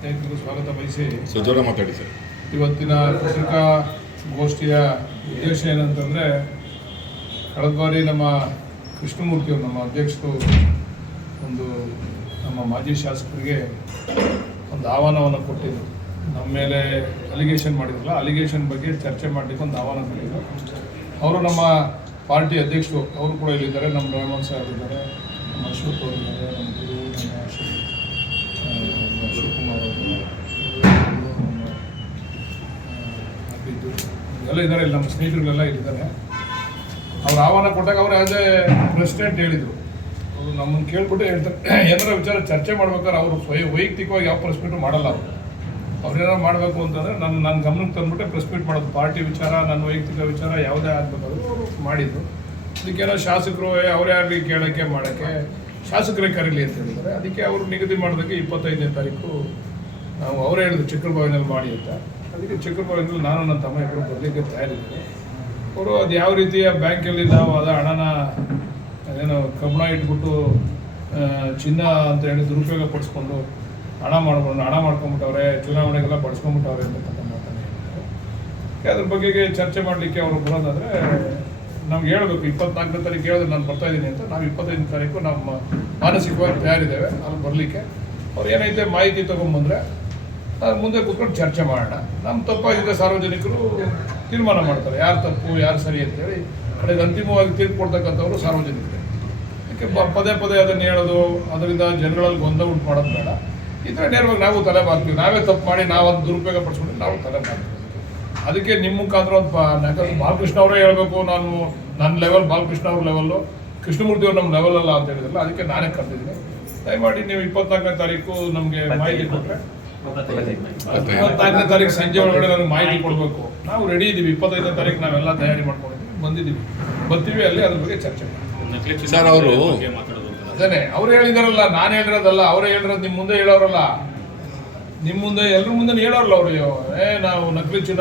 ಸ್ನೇಹಿತರು ಸ್ವಾಗತ ಬಯಸಿ ಸುಜೋರ ಮಾತಾಡಿ ಸರ್. ಇವತ್ತಿನ ಪತ್ರಿಕಾಗೋಷ್ಠಿಯ ಉದ್ದೇಶ ಏನಂತಂದರೆ, ಕಳೆದ ಬಾರಿ ನಮ್ಮ ಕೃಷ್ಣಮೂರ್ತಿಯವರು ನಮ್ಮ ಅಧ್ಯಕ್ಷರು ನಮ್ಮ ಮಾಜಿ ಶಾಸಕರಿಗೆ ಒಂದು ಆಹ್ವಾನವನ್ನು ಕೊಟ್ಟಿದ್ದರು. ನಮ್ಮ ಮೇಲೆ ಅಲಿಗೇಷನ್ ಮಾಡಿದ್ರಲ್ಲ, ಅಲಿಗೇಷನ್ ಬಗ್ಗೆ ಚರ್ಚೆ ಮಾಡಲಿಕ್ಕೆ ಒಂದು ಆಹ್ವಾನ ಕೊಟ್ಟಿದ್ದರು. ಅವರು ನಮ್ಮ ಪಾರ್ಟಿ ಅಧ್ಯಕ್ಷರು, ಅವರು ಕೂಡ ಇಲ್ಲಿದ್ದಾರೆ. ನಮ್ಮ ರೇಮನ್ ಸಾಹೇಬ್ ಇದ್ದಾರೆ, ನಮ್ಮ ಅಶೋಕ್ ಅವರು ಇದ್ದಾರೆ, ನಮ್ಮ ಗುರು ನಮ್ಮ ಶಿವಕುಮಾರ್ ಅವರು ಅಭಿದ್ದು ಎಲ್ಲ ಇದ್ದಾರೆ. ಇಲ್ಲಿ ನಮ್ಮ ಸ್ನೇಹಿತರುಗಳೆಲ್ಲ ಇಲ್ಲಿದ್ದಾರೆ. ಅವ್ರು ಆಹ್ವಾನ ಕೊಟ್ಟಾಗ ಅವರು ಆ್ಯಸ್ ಎ ಪ್ರೆಸಿಡೆಂಟ್ ಹೇಳಿದರು, ಅವರು ನಮ್ಮನ್ನು ಕೇಳ್ಬಿಟ್ಟು ಹೇಳ್ತಾರೆ, ಏನಾರ ವಿಚಾರ ಚರ್ಚೆ ಮಾಡ್ಬೇಕಾದ್ರೆ ಅವರು ವೈಯಕ್ತಿಕವಾಗಿ ಯಾವ ಪ್ರೆಸ್ ಮೀಟು ಮಾಡಲ್ಲ. ಅವ್ರೇನಾರು ಮಾಡಬೇಕು ಅಂತಂದರೆ ನನ್ನ ಗಮನಕ್ಕೆ ತಂದುಬಿಟ್ಟೆ ಪ್ರೆಸ್ ಮೀಟ್ ಮಾಡೋದು. ಪಾರ್ಟಿ ವಿಚಾರ, ನನ್ನ ವೈಯಕ್ತಿಕ ವಿಚಾರ ಯಾವುದೇ ಆಗಬೇಕಾದ್ರೂ ಅವರು ಮಾಡಿದರು. ಅದಕ್ಕೇನೋ ಶಾಸಕರು ಅವರೇ ಆಗಲಿ ಕೇಳೋಕ್ಕೆ ಮಾಡೋಕ್ಕೆ ಶಾಸಕರೇ ಕರೀಲಿ ಅಂತ ಹೇಳಿದ್ದಾರೆ. ಅದಕ್ಕೆ ಅವರು ನಿಗದಿ ಮಾಡೋದಕ್ಕೆ 25ನೇ ತಾರೀಕು ನಾವು ಅವರೇ ಹೇಳಿದ್ರು ಚಿಕ್ಕಬಳ್ಳಾಪುರದಲ್ಲಿ ಮಾಡಿ ಅಂತ. ಅದಕ್ಕೆ ಚಿಕ್ಕಬಳ್ಳಾಪುರದಲ್ಲಿ ನಾನು ನನ್ನ ತಮ್ಮ ಇಬ್ಬರು ಬರಲಿಕ್ಕೆ ತಯಾರಿದ್ದಾರೆ. ಅವರು ಅದು ಯಾವ ರೀತಿಯ ಬ್ಯಾಂಕಲ್ಲಿ ನಾವು ಹಣನ ಏನೋ ಕಬ್ಬಣ ಇಟ್ಬಿಟ್ಟು ಚಿನ್ನ ಅಂತ ಹೇಳಿ ದುರುಪಯೋಗ ಪಡಿಸ್ಕೊಂಡು ಹಣ ಮಾಡ್ಕೊಂಬಿಟ್ಟವ್ರೆ, ಚುನಾವಣೆಗೆಲ್ಲ ಬಡ್ಸ್ಕೊಂಬಿಟ್ಟವ್ರೆ ಅಂತಕ್ಕಂಥ ಮಾತನ್ನು ಹೇಳಿದ್ದಾರೆ. ಅದ್ರ ಬಗ್ಗೆ ಚರ್ಚೆ ಮಾಡಲಿಕ್ಕೆ ಅವರು ಬರೋದಾದರೆ ನಮ್ಗೆ ಹೇಳಬೇಕು. 24ನೇ ತಾರೀಕು ಹೇಳಿದ್ರೆ ನಾನು ಬರ್ತಾಯಿದ್ದೀನಿ ಅಂತ. ನಾವು 25ನೇ ತಾರೀಕು ನಮ್ಮ ಮಾನಸಿಕವಾಗಿ ತಯಾರಿದ್ದೇವೆ ಅಲ್ಲಿ ಬರಲಿಕ್ಕೆ. ಅವ್ರು ಏನೈತೆ ಮಾಹಿತಿ ತೊಗೊಂಬಂದರೆ ಮುಂದೆ ಕೂತ್ಕೊಂಡು ಚರ್ಚೆ ಮಾಡೋಣ. ನಮ್ಮ ತಪ್ಪಾಗಿದೆ ಸಾರ್ವಜನಿಕರು ತೀರ್ಮಾನ ಮಾಡ್ತಾರೆ, ಯಾರು ತಪ್ಪು ಯಾರು ಸರಿ ಅಂತೇಳಿ. ಕಡೆಗೆ ಅಂತಿಮವಾಗಿ ತೀರ್ಪು ಕೊಡ್ತಕ್ಕಂಥವ್ರು ಸಾರ್ವಜನಿಕರೇ. ಅದಕ್ಕೆ ಪದೇ ಪದೇ ಅದನ್ನು ಹೇಳೋದು, ಅದರಿಂದ ಜನಗಳಲ್ಲಿ ಗೊಂದಲ ಉಂಟು ಮಾಡೋದು ಬೇಡ. ಈ ಥರ ನೇರವಾಗಿ ನಾವು ತಲೆ ಬಾಗ್ತೀವಿ. ನಾವೇ ತಪ್ಪು ಮಾಡಿ ನಾವೊಂದು ದುರುಪಯೋಗ ಪಡಿಸ್ಕೊಂಡು ನಾವು ತಲೆ ಬಾಗ್ತೀವಿ. ಅದಕ್ಕೆ ನಿಮ್ಮ ಮುಖಾಂತರ ಯಾಕಂದ್ರೆ ಬಾಲಕೃಷ್ಣ ಅವರೇ ಹೇಳಬೇಕು, ನನ್ನ ಲೆವೆಲ್ ಬಾಲಕೃಷ್ಣ ಅವ್ರ ಲೆವೆಲ್ಲು, ಕೃಷ್ಣಮೂರ್ತಿ ಅವ್ರು ನಮ್ಮ ಲೆವೆಲ್ ಅಲ್ಲ ಅಂತ ಹೇಳಿದ್ರಲ್ಲ, ಅದಕ್ಕೆ ನಾನೇ ಕರೆದಿದ್ದೀನಿ. ದಯಮಾಡಿ ನೀವು 24ನೇ ತಾರೀಕು ನಮಗೆ ಮಾಹಿತಿ ಕೊಟ್ಟರೆ, 24ನೇ ತಾರೀಕು ಸಂಜೆ ಒಳಗಡೆ ನನಗೆ ಮಾಹಿತಿ ಕೊಡಬೇಕು. ನಾವು ರೆಡಿ ಇದ್ದೀವಿ. 25ನೇ ತಾರೀಕು ನಾವೆಲ್ಲ ತಯಾರಿ ಮಾಡ್ಕೊಂಡಿದ್ದೀವಿ, ಬಂದಿದ್ದೀವಿ, ಬರ್ತೀವಿ. ಅಲ್ಲಿ ಅದ್ರ ಬಗ್ಗೆ ಚರ್ಚೆ ಮಾಡಿ ಸರ್. ಅವರು ಅದೇನೆ ಅವ್ರು ಹೇಳಿದಾರಲ್ಲ, ನಾನು ಹೇಳಿರೋದಲ್ಲ, ಅವರೇ ಹೇಳಿರೋದು. ನಿಮ್ಮ ಮುಂದೆ ಹೇಳೋರಲ್ಲ, ನಿಮ್ಮ ಮುಂದೆ ಎಲ್ಲರ ಮುಂದೆ ಹೇಳೋರಲ್ಲ ಅವರು. ನಾವು ನಕಲಿ ಚಿನ್ನ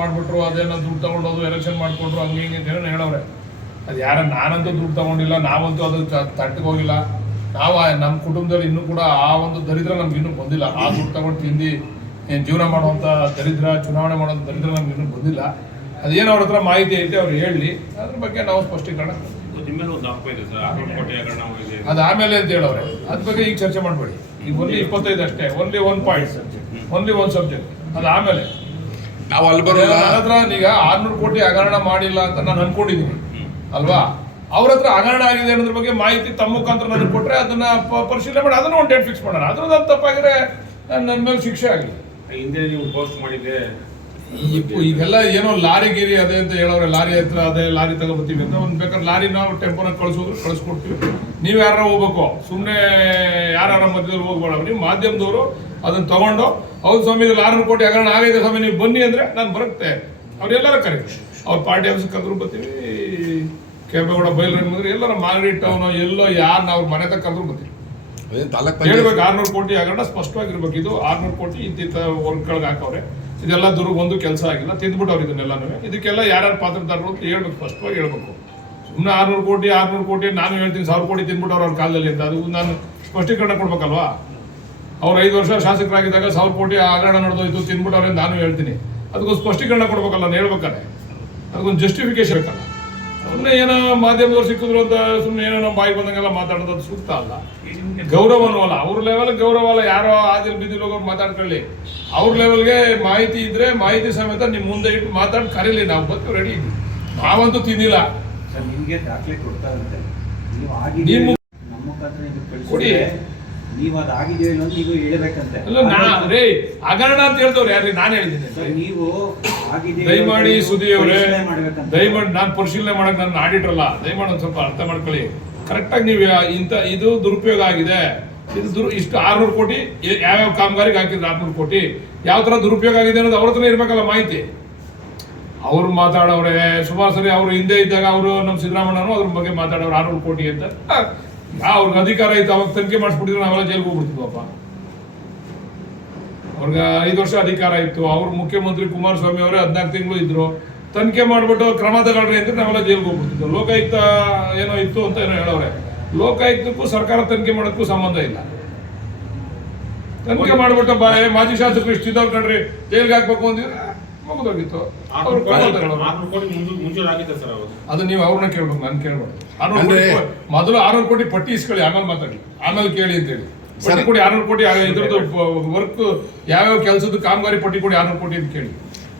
ಮಾಡಿಬಿಟ್ರು, ಅದೇನೋ ದುಡ್ಡು ತಗೊಂಡೋದು, ಎಲೆಕ್ಷನ್ ಮಾಡಿಕೊಂಡ್ರು, ಹಂಗೆ ಹಿಂಗೆ ಅಂತ ಏನೋ ಹೇಳೋರೆ. ಅದು ನಾನಂತೂ ದುಡ್ಡು ತಗೊಂಡಿಲ್ಲ, ನಾವಂತೂ ಅದು ತಟ್ಟಿಗೆ ಹೋಗಿಲ್ಲ. ನಾವು ನಮ್ಮ ಕುಟುಂಬದಲ್ಲಿ ಇನ್ನೂ ಕೂಡ ಆ ಒಂದು ದರಿದ್ರ ನಮ್ಗೆ ಇನ್ನೂ ಬಂದಿಲ್ಲ. ಆ ದುಡ್ಡು ತಗೊಂಡು ತಿಂದು ಜೀವನ ಮಾಡುವಂಥ ದರಿದ್ರ, ಚುನಾವಣೆ ಮಾಡೋಂಥ ದರಿದ್ರ ನಮ್ಗೆ ಇನ್ನೂ ಬಂದಿಲ್ಲ. ಅದೇನು ಅವ್ರ ಹತ್ರ ಮಾಹಿತಿ ಐತೆ ಅವ್ರು ಹೇಳಲಿ, ಅದ್ರ ಬಗ್ಗೆ ನಾವು ಸ್ಪಷ್ಟೀಕರಣ. ಅದು ಆಮೇಲೆ ಅಂತ ಹೇಳೋರೆ, ಅದ್ರ ಬಗ್ಗೆ ಈಗ ಚರ್ಚೆ ಮಾಡಬೇಡಿ. ಈಗ ಓನ್ಲಿ 25 ಅಷ್ಟೇ, ಓನ್ಲಿ 1 ಪಾಯಿಂಟ್, ಓನ್ಲಿ 1 ಸಬ್ಜೆಕ್ಟ್. ಅದು ಆಮೇಲೆ ನಾವು ಅಲ್ಲಿ ಬರೋಲ್ಲ. ನನ್ನ ಹತ್ರ ಈಗ 600 ಕೋಟಿ ಹಗರಣ ಮಾಡಿಲ್ಲ ಅಂತ ನಾನು ಅನ್ಕೊಂಡಿದ್ದೀನಿ ಅಲ್ವಾ. ಅವ್ರ ಹತ್ರ ಹಗರಣ ಆಗಿದೆ ಅನ್ನೋದ್ರ ಬಗ್ಗೆ ಮಾಹಿತಿ ತಮ್ಮ ಮುಖಾಂತರ ನನಗೆ ಕೊಟ್ಟರೆ ಅದನ್ನ ಪರಿಶೀಲನೆ ಮಾಡಿ ಅದನ್ನು ಒಂದು ಡೇಟ್ ಫಿಕ್ಸ್ ಮಾಡೋಣ. ಅದ್ರದ್ದು ಅದು ತಪ್ಪಾಗಿದ್ರೆ ನನ್ನ ಮೇಲೆ ಶಿಕ್ಷೆ ಆಗಲಿ. ಹಿಂದೆ ನೀವು ಪೋಸ್ಟ್ ಮಾಡಿದ್ದೆ, ಈಗೆಲ್ಲ ಏನೋ ಲಾರಿ ಗೀರಿ ಅದೇ ಅಂತ ಹೇಳೋರೆ. ಲಾರಿ ಹತ್ರ ಅದೇ ಲಾರಿ ತಗೋಬತ್ತೀವಿ ಅಂತ ಒಂದು ಬೇಕಾದ್ರೆ ಲಾರಿ ನಾವು ಟೆಂಪೋನ ಕಳಿಸ್ಕೊಡ್ತೀವಿ. ನೀವು ಯಾರ ಹೋಗ್ಬೇಕು, ಸುಮ್ಮನೆ ಯಾರ ಮಧ್ಯದಲ್ಲಿ ಹೋಗ್ಬೇಡ. ನೀವು ಮಾಧ್ಯಮದವರು ಅದನ್ನ ತಗೊಂಡು, ಹೌದು ಸ್ವಾಮಿ ಇದು 600 ಕೋಟಿ ಹಗರಣ ಆಗೈತೆ ಸ್ವಾಮಿ, ನೀವು ಬನ್ನಿ ಅಂದರೆ ನಾನು ಬರುತ್ತೆ. ಅವ್ರೆಲ್ಲರೂ ಕರೀತೀವಿ. ಅವ್ರ ಪಾರ್ಟಿ ಆಫೀಸ್ ಕರೆದ್ರು ಬರ್ತೀವಿ, ಕೆಂಪೇಗೌಡ ಬೈಲ್ರನ್ ಬಂದ್ರೆ ಎಲ್ಲರ ಮಾಗಡಿ ಟೌನು ಎಲ್ಲೋ ಯಾರು ನಾವು ಮನೆ ತಕ್ಕ ಕರೆದ್ರು ಬರ್ತೀವಿ. ಹೇಳ್ಬೇಕು 600 ಕೋಟಿ ಹಗರಣ ಸ್ಪಷ್ಟವಾಗಿರ್ಬೇಕು. ಇದು 600 ಕೋಟಿ ಇಂತಿಂತ ವರ್ಕ್ಗಳಿಗೆ ಹಾಕವ್ರೆ, ಇದೆಲ್ಲ ಒಂದು ಕೆಲಸ ಆಗಿಲ್ಲ, ತಿಂದ್ಬಿಟ್ಟವ್ರು ಇದನ್ನೆಲ್ಲನೂ. ಇದಕ್ಕೆಲ್ಲ ಯಾರ್ಯಾರು ಪಾತ್ರದಾರರು ಅಂತ ಹೇಳ್ಬೇಕು, ಸ್ಪಷ್ಟವಾಗಿ ಹೇಳ್ಬೇಕು. ಸುಮ್ಮನೆ 600 ಕೋಟಿ ನಾನು ಹೇಳ್ತೀನಿ 1000 ಕೋಟಿ ತಿಂದ್ಬಿಟ್ಟವ್ರು ಅವ್ರ ಕಾಲದಲ್ಲಿ ಅಂತ. ಅದು ನಾನು ಸ್ಪಷ್ಟೀಕರಣ ಕೊಡ್ಬೇಕಲ್ವಾ. ಅವ್ರು 5 ವರ್ಷ ಶಾಸಕರಾಗಿದ್ದಾಗ 1000 ಕೋಟಿ ಹಗರಣ ನಡೆದೋಯ್ತು, ತಿಂದ್ಬಿಟ್ಟವ್ರೆ ನಾನು ಹೇಳ್ತೀನಿ. ಅದಕ್ಕೊಂದು ಸ್ಪಷ್ಟೀಕರಣ ಕೊಡ್ಬೇಕಲ್ಲ, ನಾನು ಹೇಳ್ಬೇಕಾದ್ರೆ ಅದಕ್ಕೊಂದು ಜಸ್ಟಿಫಿಕೇಶನ್ ಬೇಕಲ್ಲ. ಸುಮ್ಮನೆ ಏನೋ ಮಾಧ್ಯಮದವ್ರು ಸಿಕ್ಕಿದ್ರು ಅಂತ ಸುಮ್ಮನೆ ಏನೋ ನಮ್ಮ ಬಾಯಿ ಬಂದಂಗೆಲ್ಲ ಮಾತಾಡೋದು ಅದು ಸೂಕ್ತ ಅಲ್ಲ, ಗೌರವನೂ ಅಲ್ಲ. ಅವ್ರ ಲೆವೆಲ್ ಗೌರವ ಅಲ್ಲ. ಯಾರೋ ಆದಿಲ್ ಬಿದ್ದಿಲ್ ಹೋಗೋರು ಮಾತಾಡ್ಕೊಳ್ಳಿ. ಅವ್ರ ಲೆವೆಲ್ಗೆ ಮಾಹಿತಿ ಇದ್ರೆ ಮಾಹಿತಿ ಸಮೇತ ನಿಮ್ಮ ಮುಂದೆ ಇಟ್ಟು ಮಾತಾಡಿ ಕರೀಲಿ, ನಾವು ಬಂದು ರೆಡಿ ಇದ್ವಿ. ನಾವಂತೂ ತಿಂದಿಲ್ಲ. ನಿಮಗೆ ದಾಖಲೆ ಕೊಡ್ತಾರಂತೆ, ನೀವು ಕೊಡಿ. ನೀವು ಅದು ಆಗಿದೆಯೋ ಇಲ್ಲ ಅಂತ ನೀವು ಹೇಳ್ಬೇಕಂತೆ. ರೇ ಹಗರಣ ಅಂತ ಹೇಳ್ದವ್ರು ಯಾರು? ನಾನು ಹೇಳಿದ್ದೀನಿ. ನೀವು ದಯಮಾಡಿ ಸುದ್ದಿ ಅವರೇ, ದಯಮಾಡಿ ನಾನು ಪರಿಶೀಲನೆ ಮಾಡಕ್ ನನ್ನ ಆಡಿಟರ್ ಅಲ್ಲ. ದಯಮಾಡಿ ಒಂದು ಸ್ವಲ್ಪ ಅರ್ಥ ಮಾಡ್ಕೊಳ್ಳಿ. ಕರೆಕ್ಟಾಗಿ ನೀವು ಇದು ದುರುಪಯೋಗ ಆಗಿದೆ, ಇದು ಇಷ್ಟು 600 ಕೋಟಿ ಯಾವ್ಯಾವ ಕಾಮಗಾರಿಗೆ ಹಾಕಿದ್ರೆ 600 ಕೋಟಿ ಯಾವ ಥರ ದುರುಪಯೋಗ ಆಗಿದೆ ಅನ್ನೋದು ಅವ್ರ ಹತ್ರ ಇರ್ಬೇಕಲ್ಲ ಮಾಹಿತಿ. ಅವ್ರು ಮಾತಾಡೋರೆ ಸುಮಾರು ಸರಿ. ಅವರು ಹಿಂದೆ ಇದ್ದಾಗ ಅವರು ನಮ್ಮ ಸಿದ್ದರಾಮಯ್ಯನವರು ಅದ್ರ ಬಗ್ಗೆ ಮಾತಾಡೋರು 600 ಕೋಟಿ ಅಂತ. ಅವ್ರಿಗೆ ಅಧಿಕಾರ ಇತ್ತು, ಅವಾಗ ತನಿಖೆ ಮಾಡಿಸ್ಬಿಟ್ಟಿದ್ರೆ ನಾವೆಲ್ಲ ಜೈಲ್ಗೆ ಹೋಗ್ಬಿಡ್ತಿದ್ವಪ್ಪ. ಅವ್ರಿಗೆ 5 ವರ್ಷ ಅಧಿಕಾರ ಇತ್ತು. ಅವ್ರು ಮುಖ್ಯಮಂತ್ರಿ ಕುಮಾರಸ್ವಾಮಿ ಅವರೇ 14 ತಿಂಗಳು ಇದ್ರು. ತನಿಖೆ ಮಾಡಿಬಿಟ್ಟು ಕ್ರಮ ತಗೊಳ್ರಿ ಅಂತ ನಾವೆಲ್ಲ ಜೈಲ್ಗೆ ಹೋಗ್ಬಿಡ್ತಿದ್ವು. ಲೋಕಾಯುಕ್ತ ಏನೋ ಇತ್ತು ಅಂತ ಏನೋ ಹೇಳೋರೆ. ಲೋಕಾಯುಕ್ತಕ್ಕೂ ಸರ್ಕಾರ ತನಿಖೆ ಮಾಡೋಕ್ಕೂ ಸಂಬಂಧ ಇಲ್ಲ. ತನಿಖೆ ಮಾಡ್ಬಿಟ್ಟು ಮಾಜಿ ಶಾಸಕರು ಇಷ್ಟಿದ್ದವ್ರು ಕಂಡ್ರಿ ಜೈಲ್ಗೆ ಹಾಕ್ಬೇಕು ಅಂದಿದ್ರೆ ಮುಗಿದೋಗಿತ್ತು. ಅವ್ರು ಮುಂಚೂರು ಆಗಿತ್ತು ಸರ್ ಅವರು. ಅದು ನೀವು ಅವ್ರನ್ನ ಕೇಳ್ಬೇಕು, ನಾನು ಕೇಳ್ಬಾರ್ದು. ಮೊದಲು 600 ಕೋಟಿ ಪಟ್ಟಿ ಇಸ್ಕೊಳ್ಳಿ, ಆಮೇಲೆ ಮಾತಾಡಿ, ಆಮೇಲೆ ಕೇಳಿ ಅಂತೇಳಿ. ಪಟ್ಟಿ ಕೊಡಿ 600 ಕೋಟಿ, ಇದ್ರದ್ದು ವರ್ಕ್ ಯಾವ್ಯಾವ ಕೆಲಸದ ಕಾಮಗಾರಿ ಪಟ್ಟಿ ಕೊಡಿ 600 ಕೋಟಿ ಅಂತ ಕೇಳಿ.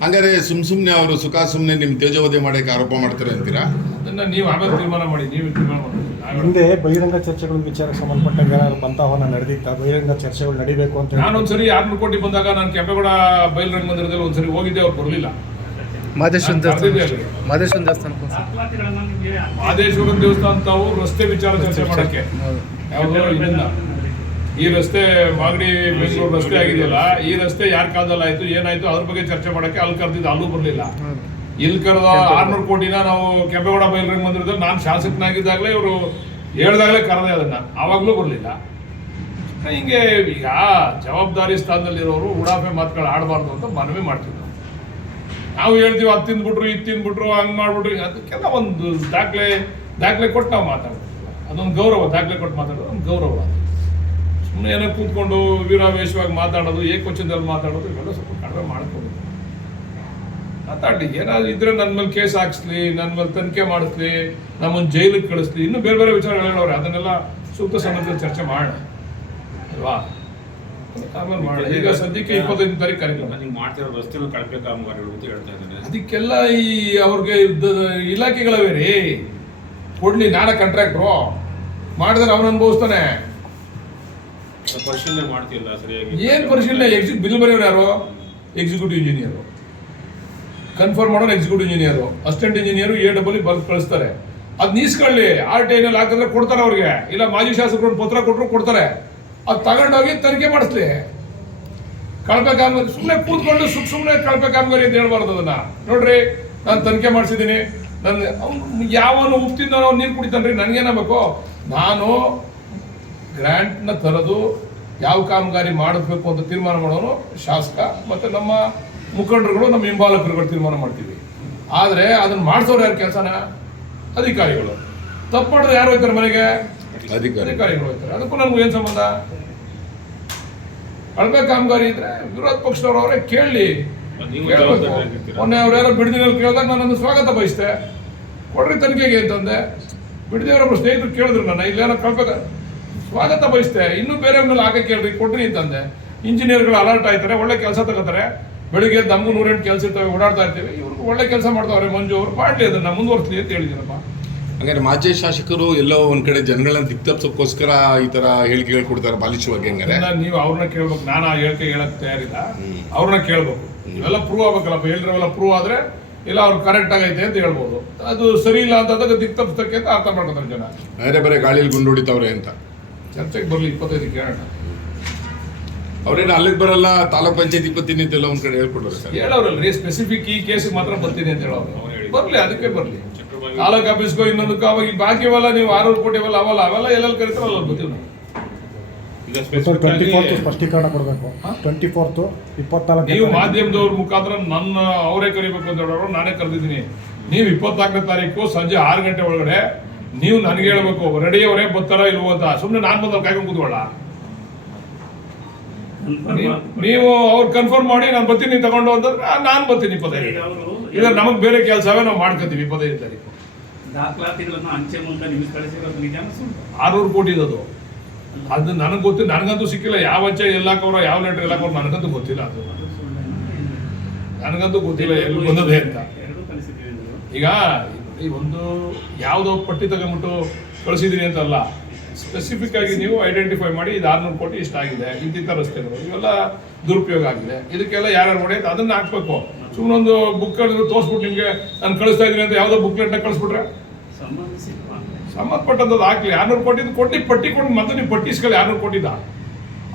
ಹಂಗಾರೆ ಸುಮ್ನೆ ಅವರು ಸುಮ್ಮನೆ ನಿಮ್ ತೇಜೋವಧೆ ಮಾಡಕ್ಕೆ ಆರೋಪ ಮಾಡ್ತಾರೆ ಅಂತೀರಾ? ಅದನ್ನ ನೀವು ಆಮೇಲೆ ತೀರ್ಮಾನ ಮಾಡಿ, ನೀವು ತೀರ್ಮಾನ ಮಾಡಿ. ಹಿಂದೆ ಬಹಿರಂಗ ಚರ್ಚೆಗಳ ವಿಚಾರಕ್ಕೆ ಸಂಬಂಧಪಟ್ಟಂಗೆ ಬಂತಾವನ ನಡೆದಿತ್ತ, ಬಹಿರಂಗ ಚರ್ಚೆಗಳು ನಡೀಬೇಕು ಅಂತ ನಾನೊಂದ್ಸರಿ 600 ಕೋಟಿ ಬಂದಾಗ ನಾನು ಕೆಂಪೇಗೌಡ ಬಯಲುರಂಗ ಮಂದಿರದಲ್ಲಿ ಒಂದ್ಸರಿ ಹೋಗಿದ್ದೆ, ಅವ್ರು ಬರಲಿಲ್ಲ. ಮಾದೇಶ್ವರನ ದೇವಸ್ಥಾನ ಮಾದೇಶ್ವರನ ದೇವಸ್ಥಾನ ತಾವು ರಸ್ತೆ ವಿಚಾರ ಚರ್ಚೆ ಮಾಡಕ್ಕೆ ಯಾವ್ದು ಇದನ್ನ ಈ ರಸ್ತೆ ಮಾಗಡಿ ಬೆಂಗಳೂರು ರಸ್ತೆ ಆಗಿದೆಯಲ್ಲ, ಈ ರಸ್ತೆ ಯಾರ ಕಾಲದಲ್ಲಿ ಆಯ್ತು ಏನಾಯ್ತು ಅದ್ರ ಬಗ್ಗೆ ಚರ್ಚೆ ಮಾಡಕ್ಕೆ ಅಲ್ಲಿ ಕರೆದಿದ್ದು, ಅಲ್ಲೂ ಬರಲಿಲ್ಲ. ಇಲ್ಲಿ ಕರೆದ 600 ಕೋಟಿನ ನಾವು ಕೆಂಪೇಗೌಡ ಬಯಲುರಂಗ ಮಂದಿರದಲ್ಲಿ ನಾನು ಶಾಸಕನಾಗಿದ್ದಾಗಲೇ ಇವರು ಹೇಳ್ದಾಗಲೇ ಕರೆದೆ, ಅದನ್ನ ಆವಾಗಲೂ ಬರಲಿಲ್ಲ. ಹಿಂಗೆ ಈಗ ಜವಾಬ್ದಾರಿ ಸ್ಥಾನದಲ್ಲಿರೋರು ಉಡಾಫೆ ಮಾತುಗಳು ಆಡಬಾರ್ದು ಅಂತ ಮನವಿ ಮಾಡ್ತೀವಿ. ನಾವು ಹೇಳ್ತೀವಿ ಅದು ತಿಂದ್ಬಿಟ್ರು ಇದು ತಿಂದ್ಬಿಟ್ರು ಹಂಗೆ ಮಾಡ್ಬಿಟ್ರು, ಅದಕ್ಕೆಲ್ಲ ಒಂದು ದಾಖಲೆ ಕೊಟ್ಟು ನಾವು ಮಾತಾಡೋದು, ಅದೊಂದು ಗೌರವ. ದಾಖಲೆ ಕೊಟ್ಟು ಮಾತಾಡೋದು ಒಂದು ಗೌರವ. ಸುಮ್ಮನೆ ಏನೋ ಕೂತ್ಕೊಂಡು ವೀರಾವೇಶವಾಗಿ ಮಾತಾಡೋದು, ಏಕವಚನದಲ್ಲಿ ಮಾತಾಡೋದು, ಇವೆಲ್ಲ ಸ್ವಲ್ಪ ಕಡಿಮೆ ಮಾಡ್ಕೋಬೇಕು. ಮಾತಾಡಲಿ, ಏನಾದ್ರು ಇದ್ರೆ ನನ್ನ ಮೇಲೆ ಕೇಸ್ ಹಾಕ್ಸ್ಲಿ, ನನ್ನ ಮೇಲೆ ತನಿಖೆ ಮಾಡಿಸ್ಲಿ, ನಮ್ಮನ್ನು ಜೈಲಿಗೆ ಕಳಿಸ್ಲಿ, ಇನ್ನೂ ಬೇರೆ ಬೇರೆ ವಿಚಾರಗಳು ಹೇಳೋರೆ, ಅದನ್ನೆಲ್ಲ ಸೂಕ್ತ ಸಂದರ್ಭದಲ್ಲಿ ಚರ್ಚೆ ಮಾಡೋಣ ಅಲ್ವಾ, ಆಮೇಲೆ ಮಾಡಿ. ಈಗ ಸದ್ಯಕ್ಕೆ 25ನೇ ತಾರೀಕು ಕಾರ್ಯಕ್ರಮ. ನೀವು ಮಾಡ್ತಿರೋ ರಸ್ತೆಗಳು ಕಳಪೆ ಕಾಮಗಾರಿಗಳು ಅಂತ ಹೇಳ್ತಾ ಇದ್ದಾರೆ. ಅದಕ್ಕೆಲ್ಲ ಈ ಅವ್ರಿಗೆ ಇಲಾಖೆಗಳವೇ ರೀ, ಕೊಡ್ಲಿ, ನಾನೇ ಕಾಂಟ್ರಾಕ್ಟ್ರು ಮಾಡಿದ್ರೆ ಅವನು ಅನುಭವಿಸ್ತಾನೆ. ಪರಿಶೀಲನೆ ಮಾಡ್ತಿಲ್ಲ ಸರಿಯಾಗಿ. ಏನ್ ಪರಿಶೀಲನೆ? ಬಿಲ್ ಬರೆಯೋರು ಯಾರು? Executive engineer. ಕನ್ಫರ್ಮ್ ಮಾಡೋನು executive engineer, assistant engineer AEE ಬರ್ದು ಕಳಿಸ್ತಾರೆ. ಅದ್ ನೀಸ್ಕೊಳ್ಳಿ, RTI ನಲ್ಲಿ ಹಾಕಿದ್ರೆ ಕೊಡ್ತಾರೆ ಅವ್ರಿಗೆ, ಇಲ್ಲ ಮಾಜಿ ಶಾಸಕರು ಪತ್ರ ಕೊಟ್ಟರು ಕೊಡ್ತಾರೆ. ಅದು ತಗೊಂಡೋಗಿ ತನಿಖೆ ಮಾಡಿಸ್ಲಿ. ಕಳಪೆ ಕಾಮಗಾರಿ ಸುಮ್ಮನೆ ಕೂತ್ಕೊಂಡು ಸುಮ್ಮನೆ ಕಳಪೆ ಕಾಮಗಾರಿ ಅಂತ ಹೇಳ್ಬಾರ್ದು. ಅದನ್ನ ನೋಡ್ರಿ, ನಾನು ತನಿಖೆ ಮಾಡಿಸಿದ್ದೀನಿ, ನನ್ನ ಅವ್ನು ಯಾವನು ಉಪ್ತಿಂದ ಅವ್ನು ನೀರು ಕುಡಿತಾನ್ರಿ, ನನಗೇನಾಗಬೇಕು? ನಾನು ಗ್ರ್ಯಾಂಟ್ನ ತರೋದು, ಯಾವ ಕಾಮಗಾರಿ ಮಾಡಿಸ್ಬೇಕು ಅಂತ ತೀರ್ಮಾನ ಮಾಡೋನು ಶಾಸಕ, ಮತ್ತು ನಮ್ಮ ಮುಖಂಡರುಗಳು, ನಮ್ಮ ಹಿಂಬಾಲಕರುಗಳು ತೀರ್ಮಾನ ಮಾಡ್ತೀವಿ. ಆದರೆ ಅದನ್ನು ಮಾಡಿಸೋರು ಯಾರು? ಕೆಲಸನ ಅಧಿಕಾರಿಗಳು. ತಪ್ಪು ಮಾಡಿದ್ರೆ ಯಾರು ಹೋಗ್ತಾರೆ ಮನೆಗೆ? ಅಧಿಕಾರಿಗಳು ಹೋಗ್ತಾರೆ. ಅದಕ್ಕೂ ನಮ್ಗೆ ಏನು ಸಂಬಂಧ? ಕಳಪೆ ಕಾಮಗಾರಿ ಇದ್ರೆ ವಿರೋಧ ಪಕ್ಷದವ್ರು ಅವರೇ ಕೇಳಲಿ, ಕೇಳಬೇಕು. ಮೊನ್ನೆ ಅವ್ರ್ಯಾರೋ ಬಿಡದಿನಲ್ಲಿ ಕೇಳಿದಾಗ ನಾನು ಸ್ವಾಗತ ಬಯಸ್ತೆ, ಕೊಡ್ರಿ ತನಿಖೆಗೆ ಅಂತಂದೆ. ಬಿಡದಿಯವರೊಬ್ಬರು ಸ್ನೇಹಿತರು ಕೇಳಿದ್ರು ನನ್ನ, ಇಲ್ಲೇನೋ ಕಳಪೆ, ಸ್ವಾಗತ ಬಯಸ್ತೆ. ಇನ್ನೂ ಬೇರೆ ಮೇಲೆ ಹಾಕಿ ಕೇಳ್ರಿ, ಕೊಡ್ರಿ ಅಂತಂದೆ. ಇಂಜಿನಿಯರ್ಗಳು ಅಲರ್ಟ್ ಆಯ್ತಾರೆ, ಒಳ್ಳೆ ಕೆಲಸ ತಗೋತಾರೆ. ಬೆಳಿಗ್ಗೆ ನಮಗೂ 108 ಕೆಲಸ ಇರ್ತವೆ, ಓಡಾಡ್ತಾ ಇರ್ತೀವಿ. ಇವ್ರಿಗೆ ಒಳ್ಳೆ ಕೆಲಸ ಮಾಡ್ತಾವ್ರೆ, ಮಂಜು ಅವರು ಮಾಡಲಿ, ಅದನ್ನ ಮುಂದುವರಿಸಲಿ ಅಂತ ಹೇಳಿದ್ದೀನಪ್ಪ. ಹಂಗಾರೆ ಮಾಜಿ ಶಾಸಕರು ಎಲ್ಲೋ ಒಂದ್ ಕಡೆ ಜನಗಳನ್ನ ದಿಕ್ತಪ್ಸೋಕ್ಕೋಸ್ಕರ ಈ ತರ ಹೇಳಿಕೆಗಳು ಕೊಡ್ತಾರೆ ಬಾಲಿಶವಾಗಿ. ಹಂಗಾರೆ ನೀವು ಅವ್ರನ್ನ ಕೇಳ್ಬೇಕು, ನಾನು ಆ ಹೇಳಿಕೆ ಹೇಳಕ್ ತಯಾರಿಲ್ಲ. ಅವ್ರನ್ನ ಕೇಳ್ಬೇಕು, ಇವೆಲ್ಲ ಪ್ರೂವ್ ಆಗ್ಬೇಕಲ್ಲಪ್ಪ. ಹೇಳಿದ್ರವೆಲ್ಲ ಪ್ರೂವ್ ಆದ್ರೆ ಇಲ್ಲ ಅವ್ರು ಕರೆಕ್ಟ್ ಆಗೈತೆ ಅಂತ ಹೇಳ್ಬೋದು. ಅದು ಸರಿ ಇಲ್ಲ ಅಂತಂದಾಗ ದಿಕ್ತಪ್ಸಕ್ಕೆ ಅಂತ ಅರ್ಥ ಮಾಡ್ಕೊತಾರೆ ಜನ. ಬೇರೆ ಬೇರೆ ಗಾಳಿಯಲ್ಲಿ ಗುಂಡು ಹೊಡಿತಾವ್ರೆ ಅಂತ ಚರ್ಚೆಗೆ ಬರ್ಲಿ, 25 ಕೇಳೋಣ. ಅವ್ರೇನು ಅಲ್ಲಿಗೆ ಬರಲ್ಲ, ತಾಲೂಕ್ ಪಂಚಾಯತ್ ಬರ್ತೀನಿ ಅಂತೆಲ್ಲ ಒಂದ್ ಕಡೆ ಹೇಳ್ಕೊಡ್ತಾರೆ ಸರ್. ಹೇಳೋರಲ್ರಿ, ಸ್ಪೆಸಿಫಿಕ್ ಈ ಕೇಸಿಗೆ ಮಾತ್ರ ಬರ್ತೀನಿ ಅಂತ ಹೇಳೋರು. ಬರ್ಲಿ, ಅದಕ್ಕೆ ಬರ್ಲಿ. ತಾಲೂಕ್ ಆಫೀಸ್ಗೋ ಇನ್ನೊಂದಕ್ಕೂ ಅವಾಗ ಬಾಕಿ ಅವೆಲ್ಲ ನೀವು 600 ಕೋಟಿ ಅವೆಲ್ಲ ಎಲ್ಲೆಲ್ಲಿ ಕರಿತಾರೋ ಅಲ್ಲಿ ಬರ್ತೀವಿ ನಾವು. ಈಗ 24th ಸ್ಪಷ್ಟೀಕರಣ ಕೊಡಬೇಕು. 24th 24 ನೀವು ಮಾಧ್ಯಮದವ್ರ ಮುಖಾಂತರ ನನ್ನ ಅವರೇ ಕರಿಬೇಕು ಅಂತ ಹೇಳೋರು, ನಾನೇ ಕರೆದಿದ್ದೀನಿ. ನೀವು 24ನೇ ತಾರೀಕು ಸಂಜೆ 6 ಗಂಟೆ ಒಳಗಡೆ ನೀವು ನನಗೆ ಹೇಳ್ಬೇಕು, ರೆಡಿ ಅವರೇ ಬರ್ತಾರ ಇಲ್ವೋ ಅಂತ. ಸುಮ್ಮನೆ ನಾನು ಬಂದಲ್ಲಿ ಕಾಯ್ಕೊಂಡು ಕೂತ್ಕೊಳ್ಳ. ನೀವು ಅವ್ರು ಕನ್ಫರ್ಮ್ ಮಾಡಿ ನಾನು ಬರ್ತೀನಿ ತಗೊಂಡು ಅಂತಂದ್ರೆ ನಾನು ಬರ್ತೀನಿ 25. ಇಲ್ಲ ನಮಗೆ ಬೇರೆ ಕೆಲಸವೇ ನಾವು ಮಾಡ್ಕೊತೀವಿ 25 ತಾರೀಕು. ದಾಖಲಾತಿಗಳನ್ನು ಅಂಚೆ ಮೂಲಕ ನಿಮಗೆ ಕಳಿಸಿರೋದು ನಿಜ? 600 ಕೋಟಿ ಅದು. ಅದು ನನಗೆ ಗೊತ್ತಿಲ್ಲ, ನನಗಂತೂ ಸಿಕ್ಕಿಲ್ಲ. ಯಾವ ಅಂಚೆ ಎಲ್ಲಾಕವ್ರ, ಯಾವ ಲೆಟರ್ ಎಲ್ಲಾಕವ್ರ ನನಗಂತೂ ಗೊತ್ತಿಲ್ಲ. ಅದು ನನಗಂತೂ ಗೊತ್ತಿಲ್ಲ ಎಲ್ಲಿ ಬಂದದೆ ಅಂತ. ಈಗ ಈ ಒಂದು ಯಾವುದೋ ಪಟ್ಟಿ ತಗೊಂಡ್ಬಿಟ್ಟು ಕಳಿಸಿದೀನಿ ಅಂತಲ್ಲ, ಸ್ಪೆಸಿಫಿಕ್ ಆಗಿ ನೀವು ಐಡೆಂಟಿಫೈ ಮಾಡಿ ಇದು 600 ಕೋಟಿ ಇಷ್ಟ ಆಗಿದೆ, ಇಂತಿಂಥ ರಸ್ತೆಗಳು ಇವೆಲ್ಲ ದುರುಪಯೋಗ ಆಗಿದೆ, ಇದಕ್ಕೆಲ್ಲ ಯಾರ್ಯಾರು ಹೊಡೆಯುತ್ತೆ ಅದನ್ನ ಹಾಕ್ಬೇಕು. ಸುಮ್ಮನೆ ಒಂದು ಬುಕ್ ತೋರಿಸ್ಬಿಟ್ಟು ನಿಮಗೆ ನಾನು ಕಳಿಸ್ತಾ ಇದ್ದೀನಿ ಅಂತ ಯಾವುದೋ ಬುಕ್ಲೆಟ್ನ ಕಳಿಸ್ಬಿಟ್ರೆ ಸಂಬಂಧಪಟ್ಟದ್ದು ಹಾಕ್ಲಿ. 600 ಕೋಟಿ ಕೊಟ್ಟು ಪಟ್ಟಿ ಕೊಟ್ಟು ಮತ್ತೆ ನೀವು ಪಟ್ಟಿ ಇಸ್ಕೊಳ್ಳಿ. 600 ಕೋಟಿದ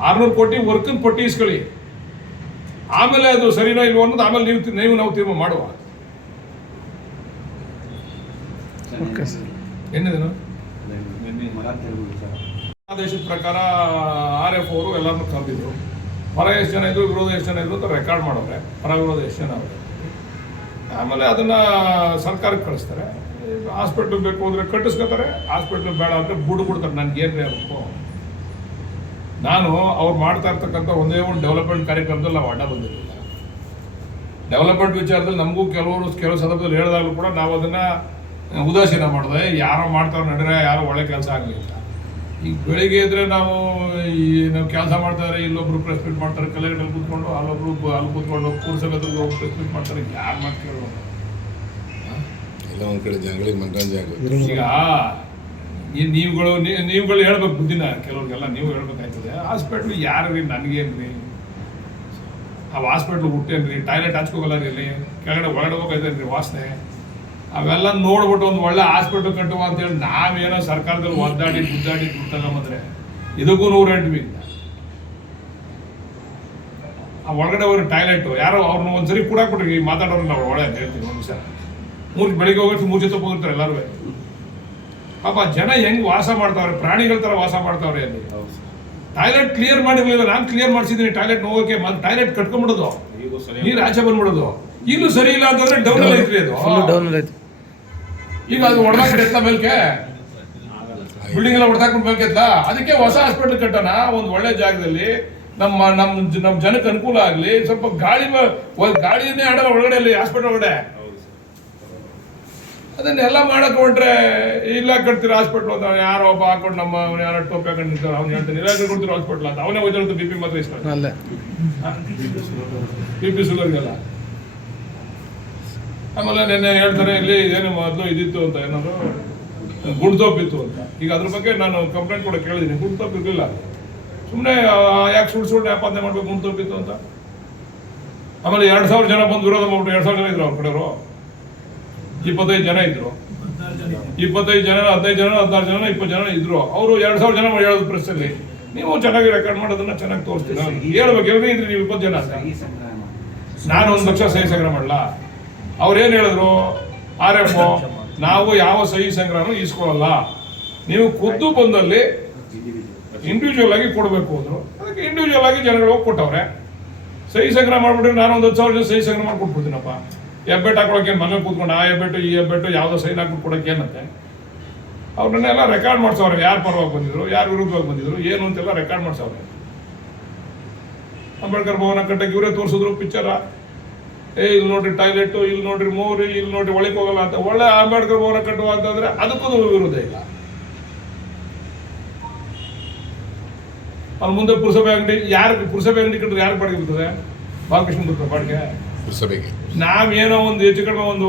600 ಕೋಟಿ ವರ್ಕಿನ ಪಟ್ಟಿ ಇಸ್ಕೊಳ್ಳಿ. ಆಮೇಲೆ ಅದು ಸರಿನೋ ಇಲ್ವೋ ಅನ್ನೋದು ಆಮೇಲೆ ನಾವು ತೀರ್ಮಾನ ಮಾಡುವ. ಏನಿದೇನು ಆದೇಶದ ಪ್ರಕಾರ RF ಅವರು ಎಲ್ಲರನ್ನೂ ಕರೆದಿದ್ರು. ಪರ ಎಷ್ಟು ಜನ ಇದ್ರು, ವಿರೋಧ ಎಷ್ಟು ಜನ ಇದ್ರು ಅಂತ ರೆಕಾರ್ಡ್ ಮಾಡೋರೆ. ಪರ ವಿರೋಧ ಎಷ್ಟು ಜನ ಅವ್ರೆ. ಆಮೇಲೆ ಅದನ್ನ ಸರ್ಕಾರಕ್ಕೆ ಕಳಿಸ್ತಾರೆ. ಹಾಸ್ಪಿಟ್ಲ್ ಬೇಕು ಅಂದ್ರೆ ಕಟ್ಟಿಸ್ಕೊತಾರೆ, ಹಾಸ್ಪಿಟ್ಲ್ ಬೇಡ ಅಂದ್ರೆ ಬಿಡ್ತಾರೆ. ನನ್ಗೆ ಏನ್ರಿ ಆಗಬೇಕು, ನಾನು ಅವ್ರು ಮಾಡ್ತಾ ಇರ್ತಕ್ಕಂಥ ಒಂದೇ ಒಂದು ಡೆವಲಪ್ಮೆಂಟ್ ಕಾರ್ಯಕ್ರಮದಲ್ಲಿ ನಾವು ಅಡ್ಡ ಬಂದಿರಲಿಲ್ಲ. ಡೆವಲಪ್ಮೆಂಟ್ ವಿಚಾರದಲ್ಲಿ ನಮಗೂ ಕೆಲವು ಸಂದರ್ಭದಲ್ಲಿ ಹೇಳಿದಾಗಲೂ ಕೂಡ ನಾವು ಅದನ್ನು ಉದಾಸೀನ ಮಾಡಿದೆ. ಯಾರೋ ಮಾಡ್ತಾವ್ರು ನಡೆದ್ರೆ ಯಾರೋ ಒಳ್ಳೆ ಕೆಲಸ ಆಗಲಿಲ್ಲ. ಈಗ ಬೆಳಿಗ್ಗೆ ಇದ್ರೆ ನಾವು ಕೆಲಸ ಮಾಡ್ತಾರೆ, ಇಲ್ಲೊಬ್ರು ಪ್ರೆಸ್ ಮೀಟ್ ಮಾಡ್ತಾರೆ, ಕಲೆಗಟ್ಟಲ್ಲಿ ಕೂತ್ಕೊಂಡು, ಅಲ್ಲಿ ಕೂತ್ಕೊಂಡು ಪುರಸಭೆದಲ್ಲಿ ಪ್ರೆಸ್ ಮೀಟ್ ಮಾಡ್ತಾರೆ. ಯಾರು ಮಾಡ್ತೀವಿ ಎಲ್ಲ ಒಂದು ಕಡೆ ಜನಗಳಿಗೆ ಮನರಂಜನೆ ಆಗುತ್ತೆ. ಈಗ ನೀವುಗಳು ಹೇಳ್ಬೇಕು ಬುದ್ಧಿನ, ಕೆಲವ್ರಿಗೆಲ್ಲ ನೀವು ಹೇಳ್ಬೇಕಾಯ್ತದೆ. ಹಾಸ್ಪಿಟ್ಲ್ ಯಾರು ನನಗೇನ್ರಿ, ಆ ಹಾಸ್ಪಿಟ್ಲ್ ಹುಟ್ಟೇನ್ರಿ, ಟಾಯ್ಲೆಟ್ ಹಚ್ಕೋಗಲ್ಲ ರೀ, ಅಲ್ಲಿ ಕೆಳಗಡೆ ಒಳಗಡೆ ಹೋಗೈತೇನ್ರಿ ವಾಸನೆ, ಅವೆಲ್ಲ ನೋಡ್ಬಿಟ್ಟು ಒಂದು ಒಳ್ಳೆ ಹಾಸ್ಪಿಟ್ಲ್ ಕಟ್ಟುವ ಅಂತೇಳಿ ನಾವೇನೋ ಸರ್ಕಾರದಲ್ಲಿ ಒದ್ದಾಡಿ ಗುದ್ದಾಡಿ ದುಡ್ಡು ತಗೊಂಬಂದ್ರೆ ಇದಕ್ಕೂ 108 ಬೀಗ. ಆ ಒಳಗಡೆ ಹೋಗಿ ಟಾಯ್ಲೆಟು ಯಾರೋ ಅವ್ರನ್ನ ಒಂದ್ಸರಿ ಕೂಡಾಕ್ಬಿಟ್ರಿ ಮಾತಾಡೋರು ನಾವು ಒಳ್ಳೆ ಅಂತ ಹೇಳ್ತೀವಿ. ಒಂದು ನಿಮಿಷ ಬೆಳಿಗ್ಗೆ ಹೋಗೋಷ್ಟು ಮೂರ್ಛೆ ತಗೋಗಿರ್ತಾರೆ ಎಲ್ಲರೂ. ಪಾಪ ಜನ ಹೆಂಗ್ ವಾಸ ಮಾಡ್ತಾವ್ರೆ, ಪ್ರಾಣಿಗಳ ತರ ವಾಸ ಮಾಡ್ತಾವ್ರೆ. ಅಲ್ಲಿ ಟಾಯ್ಲೆಟ್ ಕ್ಲಿಯರ್ ಮಾಡಿರ್ಲಿಲ್ಲ, ನಾನು ಕ್ಲಿಯರ್ ಮಾಡಿಸಿದ್ದೀನಿ. ಟಾಯ್ಲೆಟ್ ಹೋಗೋಕೆ ಟಾಯ್ಲೆಟ್ ಕಟ್ಕೊಂಡ್ಬಿಡೋದು, ನೀರು ಆಚೆ ಬಂದ್ಬಿಡೋದು. ಈಗಲೂ ಸರಿ ಇಲ್ಲ ಅಂತಂದ್ರೆ ಡೌನ್ ಐತ್ರಿ ಅದು. ಈಗ ಅದು ಹೊಡೆದಾಕ್ಬಿಟ್ಟು ಎತ್ತ ಮೇಲ್ಕೆ ಬಿಲ್ಡಿಂಗ್ ಎಲ್ಲ ಹೊಡೆದಾಕ್ಬಿಟ್ಟು ಮೇಲ್ಕೆ ಎತ್ತ. ಅದಕ್ಕೆ ಹೊಸ ಹಾಸ್ಪಿಟಲ್ ಕಟ್ಟೋಣ ಒಂದು ಒಳ್ಳೆ ಜಾಗದಲ್ಲಿ, ನಮ್ಮ ಜನಕ್ಕೆ ಅನುಕೂಲ ಆಗಲಿ. ಸ್ವಲ್ಪ ಗಾಳಿಯನ್ನೇ ಆಡಲ್ಲ ಒಳಗಡೆ, ಅಲ್ಲಿ ಹಾಸ್ಪಿಟಲ್ ಒಳಗಡೆ. ಅದನ್ನೆಲ್ಲ ಮಾಡಕ್ ಹೊಂಟ್ರೆ ಇಲ್ಲ ಕಟ್ತೀರ ಹಾಸ್ಪಿಟ್ಲ್ ಅಂತ ಯಾರೋ ಒಬ್ಬ ಹಾಕೊಂಡು ನಮ್ಮ ಯಾರೋ ಟೋಪಿ ಹಾಕೊಂಡು ನಿಂತಾರೆ. ಅವ್ನು ಹೇಳ್ತಾನೆ ಇಲ್ಲ ಕೊಡ್ತೀರ ಹಾಸ್ಪಿಟ್ಲ್ ಅಂತ. ಅವನೇ ಹೋಯ್ತು BP ಮಾತ್ರ ಇಷ್ಟ, BP ಶುಗರ್ಗೆಲ್ಲ. ಆಮೇಲೆ ನೆನ್ನೆ ಹೇಳ್ತಾರೆ ಇಲ್ಲಿ ಏನು ಮೊದಲು ಇದಿತ್ತು ಅಂತ, ಏನಾದ್ರು ಗುಡ್ತೋಪಿತ್ತು ಅಂತ. ಈಗ ಅದ್ರ ಬಗ್ಗೆ ನಾನು ಕಂಪ್ಲೇಂಟ್ ಕೂಡ ಕೇಳಿದ್ದೀನಿ. ಗುಡ್ತೋಪ್ ಇರಲಿಲ್ಲ, ಸುಮ್ಮನೆ ಯಾಕೆ ಸುಳ್ಳು ವ್ಯಾಪಾರ ಮಾಡ್ಬೇಕು ಗುಡ್ತೋಪಿತ್ತು ಅಂತ. ಆಮೇಲೆ 2000 ಜನ ಬಂದು ವಿರೋಧ ಮಾಡ್ಬಿಟ್ಟು 2000 ಜನ ಇದ್ರು ಅವ್ರ ಕಡೆಯವರು. 25 ಜನ ಇದ್ರು, 25 ಜನ 15 ಜನ 16 ಜನ 20 ಜನ ಇದ್ರು. ಅವರು 2000 ಜನ ಹೇಳೋದು ಪ್ರೆಸ್ಸಲ್ಲಿ. ನೀವು ಚೆನ್ನಾಗಿ ರೆಕಾರ್ಡ್ ಮಾಡೋದನ್ನ ಚೆನ್ನಾಗಿ ತೋರಿಸ್ತೀರ, ಹೇಳ್ಬೇಕು. ಎಲ್ರಿ ಇದ್ರಿ ನೀವು 20 ಜನ ಅಂತ. ನಾನು 1 ಲಕ್ಷ ಸಹಿ ಸಂಗ್ರಹ ಮಾಡಲ್ಲ. ಅವ್ರೇನು ಹೇಳಿದ್ರು, RFO ನಾವು ಯಾವ ಸಹಿ ಸಂಗ್ರಹನೂ ಈಸ್ಕೊಳ್ಳಲ್ಲ, ನೀವು ಖುದ್ದು ಬಂದಲ್ಲಿ ಇಂಡಿವಿಜುವಲ್ ಆಗಿ ಕೊಡಬೇಕು ಅಂದರು. ಅದಕ್ಕೆ ಇಂಡಿವಿಜುವಲ್ ಆಗಿ ಜನಗಳು ಹೋಗಿ ಕೊಟ್ಟವ್ರೆ. ಸಹಿ ಸಂಗ್ರಹ ಮಾಡ್ಬಿಟ್ರೆ ನಾನು 10,000 ಜನ ಸಹಿ ಸಂಗ್ರಹ ಮಾಡಿ ಕೊಟ್ಬಿಡ್ತೀನಪ್ಪ. ಹೆಬ್ಬೆಟ್ಟು ಹಾಕೊಳಕ್ಕೆ ಮನೇಲಿ ಕೂತ್ಕೊಂಡು ಆ ಹೆಬ್ಬೆಟ್ಟು ಈ ಹೆಬ್ಬೆಟ್ಟು ಯಾವುದೋ ಸೈನ್ ಹಾಕ್ಬಿಟ್ಟು ಕೊಡೋಕೆ ಏನಂತೆ. ಅವ್ರನ್ನೆಲ್ಲ ರೆಕಾರ್ಡ್ ಮಾಡ್ಸವ್ರೆ, ಯಾರು ಪರವಾಗಿ ಬಂದಿದ್ರು, ಯಾರು ವಿರುದ್ಧವಾಗಿ ಬಂದಿದ್ರು, ಏನು ಅಂತೆಲ್ಲ ರೆಕಾರ್ಡ್ ಮಾಡ್ಸವ್ರೆ. ಅಂಬೇಡ್ಕರ್ ಭವನ ಕಟ್ಟಕ್ಕೆ ಇವರೇ ತೋರಿಸಿದ್ರು ಪಿಕ್ಚರ. ಇಲ್ಲಿ ನೋಡ್ರಿ ಟಾಯ್ಲೆಟು, ಇಲ್ಲಿ ನೋಡ್ರಿ ಮೋರಿ, ಇಲ್ಲಿ ನೋಡ್ರಿ ಒಳಗೆ ಹೋಗಲ್ಲ ಅಂತ. ಒಳ್ಳೆ ಅಂಬೇಡ್ಕರ್ ಭವನ ಕಟ್ಟುವ ಅಂತಂದ್ರೆ ಅದಕ್ಕೂ ವಿರೋಧ ಇಲ್ಲ. ಅವ್ರ ಮುಂದೆ ಪುರಸಭೆ ಅಂಗಡಿ, ಪುರಸಭೆ ಅಂಗಡಿ ಕಟ್ಟಿದ್ರೆ ಯಾರು ಬಾಡಿಗೆ ಬರ್ತದೆ? ಬಾಲಕೃಷ್ಣ ಬರ್ತದೆ ಬಾಡಿಗೆ. ಪುರಸಭೆಗೆ ನಾವೇನೋ ಒಂದು ಹೆಚ್ಚು ಕಡಿಮೆ ಒಂದು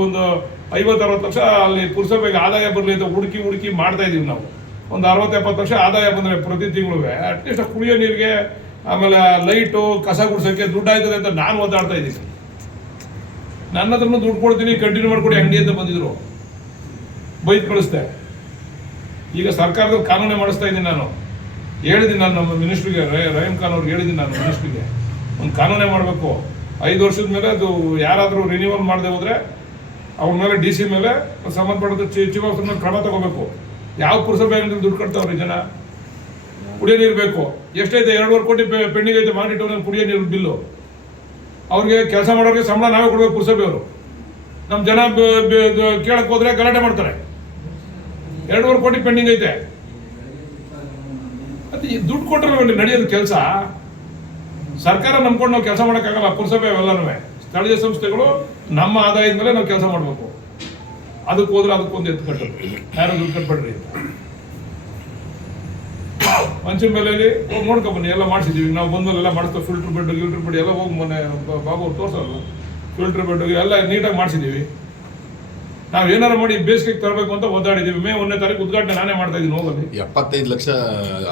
50-60 ಲಕ್ಷ ಅಲ್ಲಿ ಪುರಸಭೆಗೆ ಆದಾಯ ಬರಲಿ ಅಂತ ಹುಡುಕಿ ಮಾಡ್ತಾ ಇದೀವಿ ನಾವು. ಒಂದು 60-70 ಲಕ್ಷ ಆದಾಯ ಬಂದರೆ ಪ್ರತಿ ತಿಂಗಳು ಅಟ್ಲೀಸ್ಟ್ ಕುಡಿಯೋ ನೀರಿಗೆ, ಆಮೇಲೆ ಲೈಟು, ಕಸ ಗುಡ್ಸೋಕ್ಕೆ ದುಡ್ಡು ಆಯ್ತದೆ ಅಂತ ನಾನು ಒದ್ದಾಡ್ತಾ ಇದ್ದೀನಿ. ನನ್ನ ಹತ್ರನೂ ದುಡ್ಡು ಕೊಡ್ತೀನಿ, ಕಂಟಿನ್ಯೂ ಮಾಡ್ಕೊಡಿ ಅಂಗಡಿ ಅಂತ ಬಂದಿದ್ರು, ಬೈಕ್ ಕಳಿಸ್ದೆ. ಈಗ ಸರ್ಕಾರದ ಕಾನೂನೇ ಮಾಡಿಸ್ತಾ ಇದ್ದೀನಿ. ನಾನು ಹೇಳಿದ್ದೀನಿ, ನಾನು ನಮ್ಮ ಮಿನಿಸ್ಟ್ರಿಗೆ ರಹೀಮ್ ಖಾನ್ ಅವ್ರಿಗೆ ಹೇಳಿದ್ದೀನಿ, ನಾನು ಮಿನಿಸ್ಟ್ರಿಗೆ ಒಂದು ಕಾನೂನೇ ಮಾಡಬೇಕು. 5 ವರ್ಷದ ಮೇಲೆ ಅದು ಯಾರಾದರೂ ರಿನ್ಯೂವಲ್ ಮಾಡದೆ ಹೋದ್ರೆ ಅವ್ರ ಮೇಲೆ DC ಮೇಲೆ ಸಂಬಂಧಪಟ್ಟ ಚೀಫ್ ಆಫೀಸರ್ ಮೇಲೆ ಕ್ರಮ ತಗೋಬೇಕು. ಯಾವ ಪುರಸಭೆ ದುಡ್ಡು ಕಟ್ತಾವ್ರಿ ಜನ? ಕುಡಿಯೋ ನೀರು ಬೇಕು, ಎಷ್ಟೈತೆ? 2.5 ಕೋಟಿ ಪೆಂಡಿಂಗ್ ಐತೆ ಮಾಡಿಟ್ಟು ಕುಡಿಯೋ ನೀರು ಬಿಲ್ಲು. ಅವ್ರಿಗೆ ಕೆಲಸ ಮಾಡೋರಿಗೆ ಸಂಬಳ ನಾವೇ ಕೊಡ್ಬೇಕು ಪುರಸಭೆಯವರು. ನಮ್ಮ ಜನ ಕೇಳಕ್ಕೆ ಹೋದ್ರೆ ಗಲಾಟೆ ಮಾಡ್ತಾರೆ. 2.5 ಕೋಟಿ ಪೆಂಡಿಂಗ್ ಐತೆ. ಅದು ದುಡ್ಡು ಕೊಟ್ಟರೆ ನಡೆಯೋದು ಕೆಲಸ. ಸರ್ಕಾರ ನಂಬ್ಕೊಂಡು ನಾವು ಕೆಲಸ ಮಾಡೋಕ್ಕಾಗಲ್ಲ. ಪುರಸಭೆ ಅವೆಲ್ಲನೂ ಸ್ಥಳೀಯ ಸಂಸ್ಥೆಗಳು ನಮ್ಮ ಆದಾಯದ ಮೇಲೆ ನಾವು ಕೆಲಸ ಮಾಡಬೇಕು. ಅದಕ್ಕೆ ಹೋದ್ರೆ ಅದಕ್ಕೊಂದು ಎತ್ತು ಕಟ್ಟಬೇಕು, ಯಾರು ದುಡ್ಡು ಕಟ್ಬೇಡ್ರಿ ಅಂತ. ಮಂಚಿನ ಬೆಲೆಯಲ್ಲಿ ಹೋಗಿ ನೋಡ್ಕೊಂಬನ್ನಿ, ಎಲ್ಲ ಮಾಡಿಸಿದ್ದೀವಿ ನಾವು. ಬಂದಲ್ಲೆಲ್ಲ ಮಾಡಿಸ್ತೇವೆ. ಫಿಲ್ಟರ್ ಬೆಡ್ ಎಲ್ಲ ಹೋಗಿ ಮೊನ್ನೆ ಬಾಬು ಅವ್ರು ತೋರಿಸೋಲ್ಲ, ಫಿಲ್ಟರ್ ಬೆಡ್ ಎಲ್ಲ ನೀಟಾಗಿ ಮಾಡಿಸಿದ್ದೀವಿ. ನಾವು ಏನಾರ ಮಾಡಿ ಬೇಸಿಗೆಗೆ ತರಬೇಕು ಅಂತ ಒದ್ದಾಡಿದ್ದೀವಿ. ಮೇ 1ನೇ ತಾರೀಕು ಉದ್ಘಾಟನೆ ನಾನೇ ಮಾಡ್ತಾ ಇದ್ದೀನಿ. ಹೋಗಲ್ಲಿ 75 ಲಕ್ಷ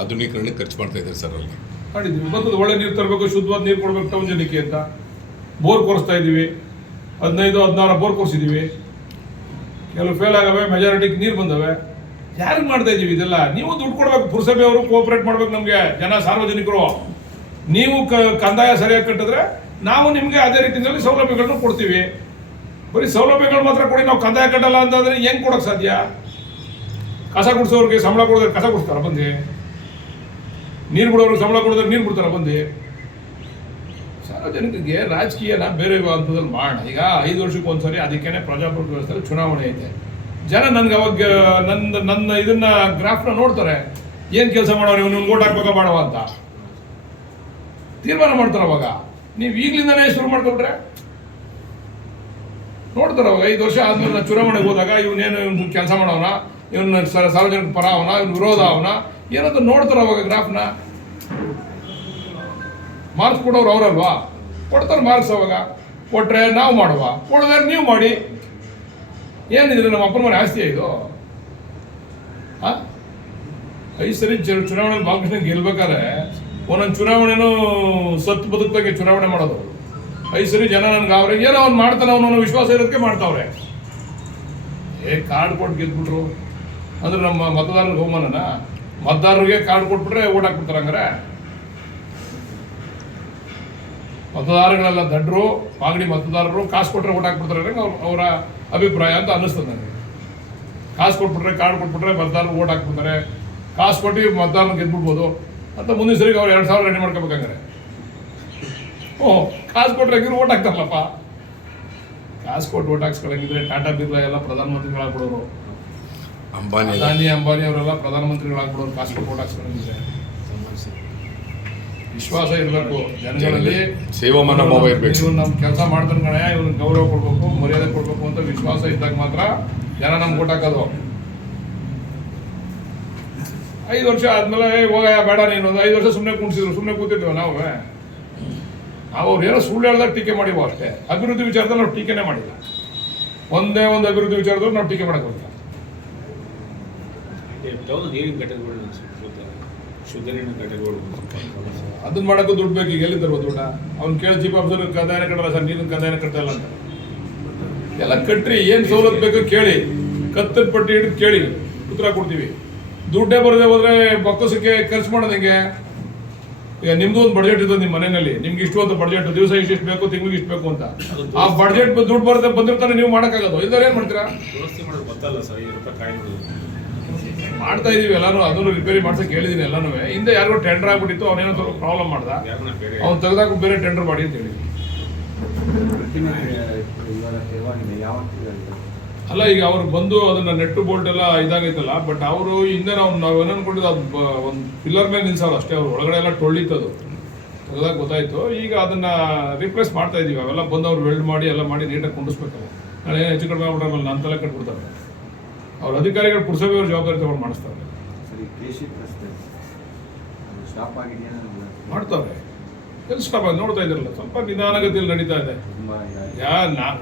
ಆಧುನೀಕರಣಕ್ಕೆ ಖರ್ಚು ಮಾಡ್ತಾ ಇದ್ದಾರೆ ಸರ್. ಅಲ್ಲಿ ಮಾಡಿದ್ದೀವಿ. ಬಂದದ್ದು ಒಳ್ಳೆ ನೀರು ತರಬೇಕು, ಶುದ್ಧವಾದ ನೀರು ಕೊಡ್ಬೇಕು ಟೌನ್ ಜನಕ್ಕೆ ಅಂತ ಬೋರ್ ಕೊರಿಸ್ತಾ ಇದ್ದೀವಿ. 15-16 ಬೋರ್ ಕೊರಿಸಿದ್ದೀವಿ. ಕೆಲವು ಫೇಲ್ ಆಗವೆ, ಮೆಜಾರಿಟಿಗೆ ನೀರು ಬಂದವೆ. ಯಾರಿಗೆ ಮಾಡ್ತಾ ಇದ್ದೀವಿ ಇದೆಲ್ಲ? ನೀವು ದುಡ್ಡು ಕೊಡ್ಬೇಕು, ಪುರಸಭೆಯವರು ಕೋಆಪರೇಟ್ ಮಾಡ್ಬೇಕು ನಮಗೆ. ಸಾರ್ವಜನಿಕರು ನೀವು ಕಂದಾಯ ಸರಿಯಾಗಿ ಕಟ್ಟಿದ್ರೆ ನಾವು ನಿಮಗೆ ಅದೇ ರೀತಿಯಲ್ಲಿ ಸೌಲಭ್ಯಗಳನ್ನು ಕೊಡ್ತೀವಿ. ಬರೀ ಸೌಲಭ್ಯಗಳು ಮಾತ್ರ ಕೊಡಿ, ನಾವು ಕಂದಾಯ ಕಟ್ಟಲ್ಲ ಅಂತಂದ್ರೆ ಹೆಂಗೆ ಕೊಡೋಕೆ ಸಾಧ್ಯ? ಕಸ ಗುಡಿಸೋರಿಗೆ ಸಂಬಳ ಕೊಡಿದ್ರೆ ಕಸ ಗುಡಿಸ್ತಾರ ಬಂದು? ನೀರು ಬಿಡೋರಿಗೆ ಸಂಬಳ ಕೊಡಿದ್ರೆ ನೀರು ಬಿಡ್ತಾರ ಬಂದು? ಸಾರ್ವಜನಿಕರಿಗೆ ರಾಜಕೀಯನ ಬೇರೆ ಹಂತದಲ್ಲಿ ಮಾಡೋಣ. ಈಗ 5 ವರ್ಷಕ್ಕೆ ಒಂದ್ಸರಿ ಅದಕ್ಕೇನೆ ಪ್ರಜಾಪ್ರಭುತ್ವ ವ್ಯವಸ್ಥೆಯಲ್ಲಿ ಚುನಾವಣೆ ಐತೆ. ಜನ ನನ್ಗೆ ಅವಾಗ ನನ್ನ ಇದನ್ನ ಗ್ರಾಫ್ನ ನೋಡ್ತಾರೆ. ಏನು ಕೆಲಸ ಮಾಡೋರು, ಇವ್ನು ಓಟ್ ಹಾಕ್ಬೇಕಾ ಮಾಡವ ಅಂತ. ತೀರ್ಮಾನ ಮಾಡ್ತಾರೆ ಅವಾಗ. ನೀವು ಈಗಲಿಂದನೇ ಶುರು ಮಾಡ್ಕೊಂಡ್ರೆ ನೋಡ್ತಾರೆ ಅವಾಗ 5 ವರ್ಷ ಆದ್ಮೇಲೆ ನಾನು ಚುನಾವಣೆಗೆ ಹೋದಾಗ ಇವನೇನು ಇವ್ನು ಕೆಲಸ ಮಾಡೋವನ, ಇವನು ಸಾರ್ವಜನಿಕ ಪರ ಅವನ, ಇವ್ನು ವಿರೋಧ ಅವನ ಏನಂತ ನೋಡ್ತಾರೆ ಅವಾಗ ಗ್ರಾಫ್ನ. ಮಾರ್ಕ್ಸ್ ಕೊಡೋರು ಅವರಲ್ವಾ, ಕೊಡ್ತಾರೆ ಮಾರ್ಕ್ಸ್. ಅವಾಗ ಕೊಟ್ರೆ ನಾವು ಮಾಡುವ, ಕೊಡದ್ರೆ ನೀವು ಮಾಡಿ. ಏನಿದ್ರೆ ನಮ್ಮ ಅಪ್ಪನ ಮನೆ ಆಸ್ತಿ ಇದು. 5 ಸರಿ ಚುನಾವಣೆಯಲ್ಲಿ ಬಾಲಕೃಷ್ಣ ಗೆಲ್ಬೇಕಾದ್ರೆ ಒಂದೊಂದು ಚುನಾವಣೆನೂ ಸತ್ತು ಬದುಕದಾಗೆ ಚುನಾವಣೆ ಮಾಡೋದು. 5 ಸರಿ ಜನ ನನ್ಗೆ ಅವ್ರೆ ಏನೋ ಅವ್ನು ಮಾಡ್ತಾನೆ, ಅವನನ್ನು ವಿಶ್ವಾಸ ಇರೋದಕ್ಕೆ ಮಾಡ್ತಾವ್ರೆ. ಕಾರ್ಡ್ ಕೊಟ್ಟು ಗೆದ್ಬಿಟ್ರು ಅಂದ್ರೆ ನಮ್ಮ ಮತದಾರರಿಗೆ ಅವಮಾನನ. ಮತದಾರರಿಗೆ ಕಾರ್ಡ್ ಕೊಟ್ಬಿಟ್ರೆ ಓಟ್ ಹಾಕ್ಬಿಡ್ತಾರೆ. ಹಂಗಾರೆ ಮತದಾರಗಳೆಲ್ಲ ದಡ್ರು, ಮಾಗಡಿ ಮತದಾರರು ಕಾಸು ಕೊಟ್ಟರೆ ಓಟ್ ಹಾಕ್ಬಿಡ್ತಾರೆ ಅನ್ನೋದು ಅವರ ಅಭಿಪ್ರಾಯ ಅಂತ ಅನ್ನಿಸ್ತದೆ ನನಗೆ. ಕಾಸು ಕೊಟ್ಬಿಟ್ರೆ, ಕಾರ್ಡ್ ಕೊಟ್ಬಿಟ್ರೆ ಮತದಾರರು ಓಟ್ ಹಾಕ್ಬಿಡ್ತಾರೆ, ಕಾಸು ಕೊಟ್ಟು ಮತದಾರನ ಗೆದ್ಬಿಡ್ಬೋದು ಅಂತ ಮುಂದಿನ ಸರಿಗೆ ಅವ್ರು 2000 ರೆಡಿ ಮಾಡ್ಕೋಬೇಕಂಗಾರೆ. ಕಾಸು ಕೊಟ್ರೆ ಇವ್ರು ಓಟ್ ಹಾಕ್ತಾರಲ್ಲಪ್ಪ. ಕಾಸು ಕೊಟ್ಟು ಓಟ್ ಹಾಕ್ಸ್ಕೊಳಂಗಿದ್ರೆ ಟಾಟಾ ಬಿರ್ಲಾ ಎಲ್ಲ ಪ್ರಧಾನಮಂತ್ರಿಗಳಾಗ್ಬಿಡೋರು, ಅದಾನಿ ಅಂಬಾನಿ ಅವರೆಲ್ಲ ಪ್ರಧಾನಮಂತ್ರಿಗಳಾಗ್ಬಿಡೋರು. ಕಾಸು ಕೊಟ್ಟು ಓಟ್ ಹಾಕ್ಸ್ಕೊಳಂಗಿದ್ರೆ ವಿಶ್ವಾಸ ಇರಬೇಕು ಜನಗಳಲ್ಲಿ. ಸೇವಾ ಮನೋಭಾವ ಇರಬೇಕು. ಇವ್ನು ನಮ್ಮ ಕೆಲಸ ಮಾಡ್ತಾನೆ ಕಣೆ, ಇವ್ನಿಗೆ ಗೌರವ ಕೊಡ್ಬೇಕು, ಮರ್ಯಾದೆ ಕೊಡ್ಬೇಕು ಅಂತ ವಿಶ್ವಾಸ ಇದ್ದಾಗ ಮಾತ್ರ ಜನ ನಮ್ಗೆ ಓಟ್ ಹಾಕೋದು. 5 ವರ್ಷ ಆದ್ಮೇಲೆ ಹೋಗ ಬೇಡ ನೀನು 5 ವರ್ಷ ಸುಮ್ಮನೆ ಕುಣಿಸಿದ್ರು, ಸುಮ್ಮನೆ ಕೂತಿದ್ವಿ ನಾವು ಅವ್ರು ಏನೋ ಸುಳ್ಳು ಹೇಳ್ದಾಗ ಟೀಕೆ ಮಾಡಿವ ಅಷ್ಟೇ. ಅಭಿವೃದ್ಧಿ ವಿಚಾರದಲ್ಲಿ ನಾವು ಟೀಕೆನೇ ಮಾಡಿಲ್ಲ. ಒಂದೇ ಒಂದು ಅಭಿವೃದ್ಧಿ ವಿಚಾರದಲ್ಲಿ ನಾವು ಟೀಕೆ ಮಾಡಕ್ಕೆ ಹೋಗ್ತಾ. ನೀರಿನ ಘಟಕಗಳು, ಶುದ್ಧ ನೀರಿನ ಘಟಕಗಳು ಅದನ್ನ ಮಾಡೋಕ್ಕೂ ದುಡ್ಡು ಬೇಕು. ಈಗ ಎಲ್ಲಿ ತರ್ಬೋದು ದುಡ್ಡ? ಅವ್ನು ಕೇಳಿ ಚೀಫ್ ಆಫೀಸರ್ ಕಂದಾಯನ ಕಟ್ಟಲ್ಲ ಸರ್, ನೀರಿನ ಕಂದಾಯನ ಕಟ್ತಾ ಇಲ್ಲ ಅಂತ. ಎಲ್ಲ ಕಟ್ರಿ, ಏನು ಸವಲತ್ತು ಬೇಕು ಕೇಳಿ, ಕತ್ತದ ಪಟ್ಟಿ ಹಿಡಿದು ಕೇಳಿ, ಉತ್ತರ ಕೊಡ್ತೀವಿ. ದುಡ್ಡೇ ಬರದೆ ಹೋದ್ರೆ ಬೊಕ್ಕಸಕ್ಕೆ ಖರ್ಚು ಮಾಡೋದು ಹೆಂಗೆ? ಈಗ ನಿಮ್ದು ಒಂದು ಬಡ್ಜೆಟ್ ಇರ್ತದೆ ನಿಮ್ಮ ಮನೆಯಲ್ಲಿ, ನಿಮ್ಗೆ ಇಷ್ಟು ಅಂತ ಬಡ್ಜೆಟ್, ದಿವಸ ಇಷ್ಟು ಬೇಕು, ತಿಂಗಳಿಗೆ ಇಷ್ಟು ಬೇಕು ಅಂತ. ಆ ಬಡ್ಜೆಟ್ ದುಡ್ಡು ಬರದೆ ಬಂದಿರ್ತಾನೆ, ನೀವು ಮಾಡೋಕ್ಕಾಗೋದು. ಇದ್ದಾರೆ ಏನು ಮಾಡ್ತೀರಾ? ವ್ಯವಸ್ಥೆ ಮಾಡೋದು ಗೊತ್ತಲ್ಲ ಸರ್. 2 ರೂಪಾಯಿ ಕಾಯ್ದು ಮಾಡ್ತಾ ಇದೀವಿ ಎಲ್ಲಾನು. ಅದನ್ನು ರಿಪೇರಿ ಮಾಡ್ಸಕ್ಕೆ ಹೇಳಿದೀನಿ ಎಲ್ಲಾನು. ಹಿಂದೆ ಯಾರಿಗೋ ಟೆಂಡರ್ ಆಗ್ಬಿಟ್ಟಿತ್ತು, ಅವನೇನೋ ಸ್ವಲ್ಪ ಪ್ರಾಬ್ಲಮ್ ಮಾಡ್ದ, ಅವ್ನು ತೆಗೆದಾಕು ಬೇರೆ ಟೆಂಡರ್ ಮಾಡಿ ಅಂತ ಹೇಳಿ. ಅಲ್ಲ ಈಗ ಅವ್ರು ಬಂದು ಅದನ್ನ ನೆಟ್ಟು ಬೋಲ್ಟ್ ಎಲ್ಲ ಇದಾಗೈತಲ್ಲ, ಬಟ್ ಅವರು ಹಿಂದೆ ನಾವು ಏನು ಅನ್ಕೊಂಡಿದ್ದು ಅದು ಒಂದು ಪಿಲ್ಲರ್ ಮೇಲೆ ನಿಲ್ಸೋರು ಅಷ್ಟೇ. ಅವ್ರು ಒಳಗಡೆ ಎಲ್ಲ ಟೊಳ್ಳಿತ್ತದು, ತೆಗೆದಾಗ ಗೊತ್ತಾಯ್ತು. ಈಗ ಅದನ್ನ ರಿಪ್ಲೇಸ್ ಮಾಡ್ತಾ ಇದೀವಿ. ಅವೆಲ್ಲ ಬಂದು ಅವ್ರು ವೆಲ್ಡ್ ಮಾಡಿ ಎಲ್ಲ ಮಾಡಿ ನೀಟಾಗಿ ಕುಂಡಿಸ್ಬೇಕಲ್ಲ. ನಾಳೆ ಏನು ಹೆಚ್ಚು ಕಡಿಮೆ ಆಗ್ಬಿಟ್ರೆ ಆಮೇಲೆ ನನ್ನ ತಲೆ ಕಟ್ಬಿಡ್ತಾರೆ. ಅವ್ರ ಅಧಿಕಾರಿಗಳು ಪುರಸಭೆ ಅವ್ರ ಜವಾಬ್ದಾರಿ ತಗೊಂಡು ಮಾಡಿಸ್ತಾರೆ. ಮಾಡ್ತಾರೆ. ಎಲ್ಲಿ ಸ್ಟಾಪ್ ಆಗಿ ನೋಡ್ತಾ ಇದ್ರಲ್ಲ, ಸ್ವಲ್ಪ ನಿಧಾನಗತಿಯಲ್ಲಿ ನಡೀತಾ ಇದೆ.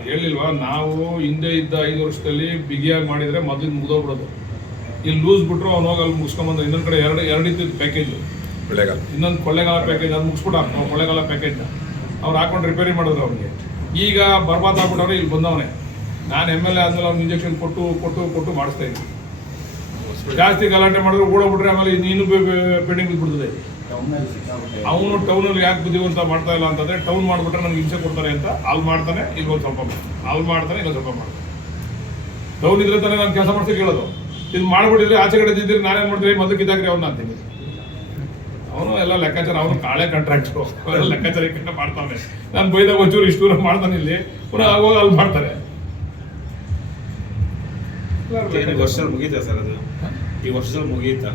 ಹೇಳಿಲ್ವಾ ನಾವು ಹಿಂದೆ ಇದ್ದ 5 ವರ್ಷದಲ್ಲಿ ಬಿಗಿಯಾಗಿ ಮಾಡಿದ್ರೆ ಮೊದಲಿಗೆ ಮುಗಿದೋಗ್ಬಿಡೋದು. ಇಲ್ಲಿ ಲೂಸ್ ಬಿಟ್ರು ಅವ್ನು ಹೋಗಿ ಅಲ್ಲಿ ಮುಗಿಸ್ಕೊಂಬಂದ. ಇನ್ನೊಂದು ಕಡೆ ಎರಡು ಇದ್ದಿದ್ದು ಪ್ಯಾಕೇಜು, ಇನ್ನೊಂದು ಕೊಳ್ಳೆಗಾಲ ಪ್ಯಾಕೇಜ್, ಅದು ಮುಗಿಸ್ಬಿಟ್ಟ ನಾವು ಕೊಳ್ಳೆಗಾಲ ಪ್ಯಾಕೇಜ್ನ ಅವ್ರು ಹಾಕೊಂಡು ರಿಪೇರಿ ಮಾಡಿದ್ರು ಅವ್ರಿಗೆ. ಈಗ ಬರ್ಬಾದ್ ಆಗ್ಬಿಟ್ಟವ್ರೆ, ಇಲ್ಲಿ ಬಂದವನೇ. ನಾನು MLA ಆದ್ಮೇಲೆ ಅವ್ನು ಇಂಜೆಕ್ಷನ್ ಕೊಟ್ಟು ಕೊಟ್ಟು ಕೊಟ್ಟು ಮಾಡಿಸ್ತಾ ಇದ್ದೀನಿ. ಜಾಸ್ತಿ ಗಲಾಟೆ ಮಾಡಿದ್ರು ಓಡೋಗ್ಬಿಟ್ರೆ ಆಮೇಲೆ ನೀನು ಪೆಂಡಿಂಗ್ ಬಿದ್ಬಿಡ್ತದೆ. ಅವನು ಟೌನಲ್ಲಿ ಯಾಕೆ ಬುದ್ಧಿವಂತ ಮಾಡ್ತಾ ಇಲ್ಲ ಅಂತಂದ್ರೆ, ಟೌನ್ ಮಾಡಿಬಿಟ್ರೆ ನನಗೆ ಹಿಂಸೆ ಕೊಡ್ತಾರೆ ಅಂತ ಅಲ್ಲಿ ಮಾಡ್ತಾನೆ, ಇಲ್ಲೊಂದು ಸ್ವಲ್ಪ ಅಲ್ಲಿ ಮಾಡ್ತಾನೆ, ಇಲ್ಲೊಂದು ಸ್ವಲ್ಪ ಮಾಡ್ತಾನೆ. ಟೌನ್ ಇದ್ರೆ ತಾನೇ ನಾನು ಕೆಲಸ ಮಾಡ್ಸಿ ಕೇಳೋದು. ಇದು ಮಾಡ್ಬಿಟ್ಟಿದ್ರೆ ಆಚೆ ಕಡೆ ಇದ್ದಿದ್ರೆ ನಾನೇನು ಮಾಡ್ತೀನಿ, ಮೊದಲು ಇದ್ದಾಗ್ರಿ ಅವ್ನು ಅಂತೀನಿ. ಅವನು ಎಲ್ಲ ಲೆಕ್ಕಾಚಾರ, ಅವನು ಕಾಳೆ ಕಾಂಟ್ರಾಕ್ಟ್ರು, ಅವೆಲ್ಲ ಲೆಕ್ಕಾಚಾರ ಈ ಮಾಡ್ತಾನೆ. ನಾನು ಬೈದಾಗ ಒಂಚೂರು ಇಷ್ಟು ದೂರ ಮಾಡ್ತಾನೆ, ಇಲ್ಲಿ ಪುನಃ ಆಗೋಗಿ ಅಲ್ಲಿ ಮಾಡ್ತಾರೆ. ಈ ವರ್ಷದಲ್ಲಿ ಮುಗೀತಾ ಸರ್ ಅದು? ಈ ವರ್ಷದಲ್ಲಿ ಮುಗೀತಾ?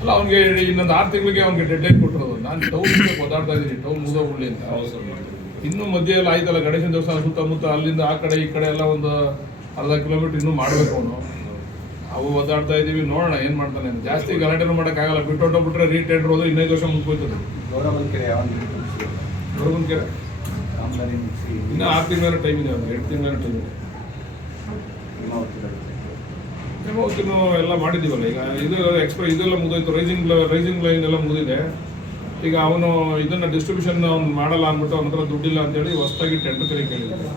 ಅಲ್ಲ, ಅವ್ನಿಗೆ ಇನ್ನೊಂದು 6 ತಿಂಗಳಿಗೆ ಅವ್ನಿಗೆ ಡೆಡ್ ಲೈನ್ ಕೊಟ್ಟಿರೋದು. ನಾನು ಟೌನ್ ಓದಾಡ್ತಾ ಇದ್ದೀನಿ, ಟೌನ್ ಮುಗಿದೋಗ್ಬಿಡ್ಲಿ ಅಂತ. ಇನ್ನೂ ಮಧ್ಯೆ ಎಲ್ಲ ಆಯ್ತಲ್ಲ, ಗಣೇಶನ ದೇವಸ್ಥಾನ ಸುತ್ತಮುತ್ತ ಅಲ್ಲಿಂದ ಆ ಕಡೆ ಈ ಕಡೆ ಎಲ್ಲ ಒಂದು ಅರ್ಧ ಕಿಲೋಮೀಟರ್ ಇನ್ನೂ ಮಾಡಬೇಕು ಅವನು. ಅವು ಓದಾಡ್ತಾ ಇದ್ದೀವಿ, ನೋಡೋಣ ಏನು ಮಾಡ್ತಾನೆ. ಜಾಸ್ತಿ ಗಲಾಟೆನೂ ಮಾಡೋಕ್ಕಾಗಲ್ಲ. ಬಿಟ್ಟೊಟ್ಟೋಗ್ಬಿಟ್ರೆ ರೀಟೆಂಡರ್ ಹೋದ್ರೆ 15 ವರ್ಷ ಮುಗಿದೋಯ್ತದೆ. ಗೌರವಂಕೆರೆ ಇನ್ನೂ 6 ತಿಂಗಳ ಟೈಮ್ ಇದೆ, ಅವ್ನಿಗೆ 2 ತಿಂಗಳ ಟೈಮ್ ಇದೆ. ಹೇಮಾವತಿನೂ ಎಲ್ಲ ಮಾಡಿದ್ದೀವಲ್ಲ ಈಗ. ಇದು ಇದೆಲ್ಲ ಮುಗಿದೋಯ್ತು. ರೈಸಿಂಗ್ ಲೈನ್ ಎಲ್ಲ ಮುಗಿದಿದೆ. ಈಗ ಅವನು ಇದನ್ನು ಡಿಸ್ಟ್ರಿಬ್ಯೂಷನ್ ಅವ್ನು ಮಾಡಲ್ಲ ಅಂದ್ಬಿಟ್ಟು ಅವನ ಹತ್ರ ದುಡ್ಡಿಲ್ಲ ಅಂತೇಳಿ ಹೊಸದಾಗಿ ಟೆಂಡರ್ ಕರೆ ಕೇಳಿದ್ದಾರೆ.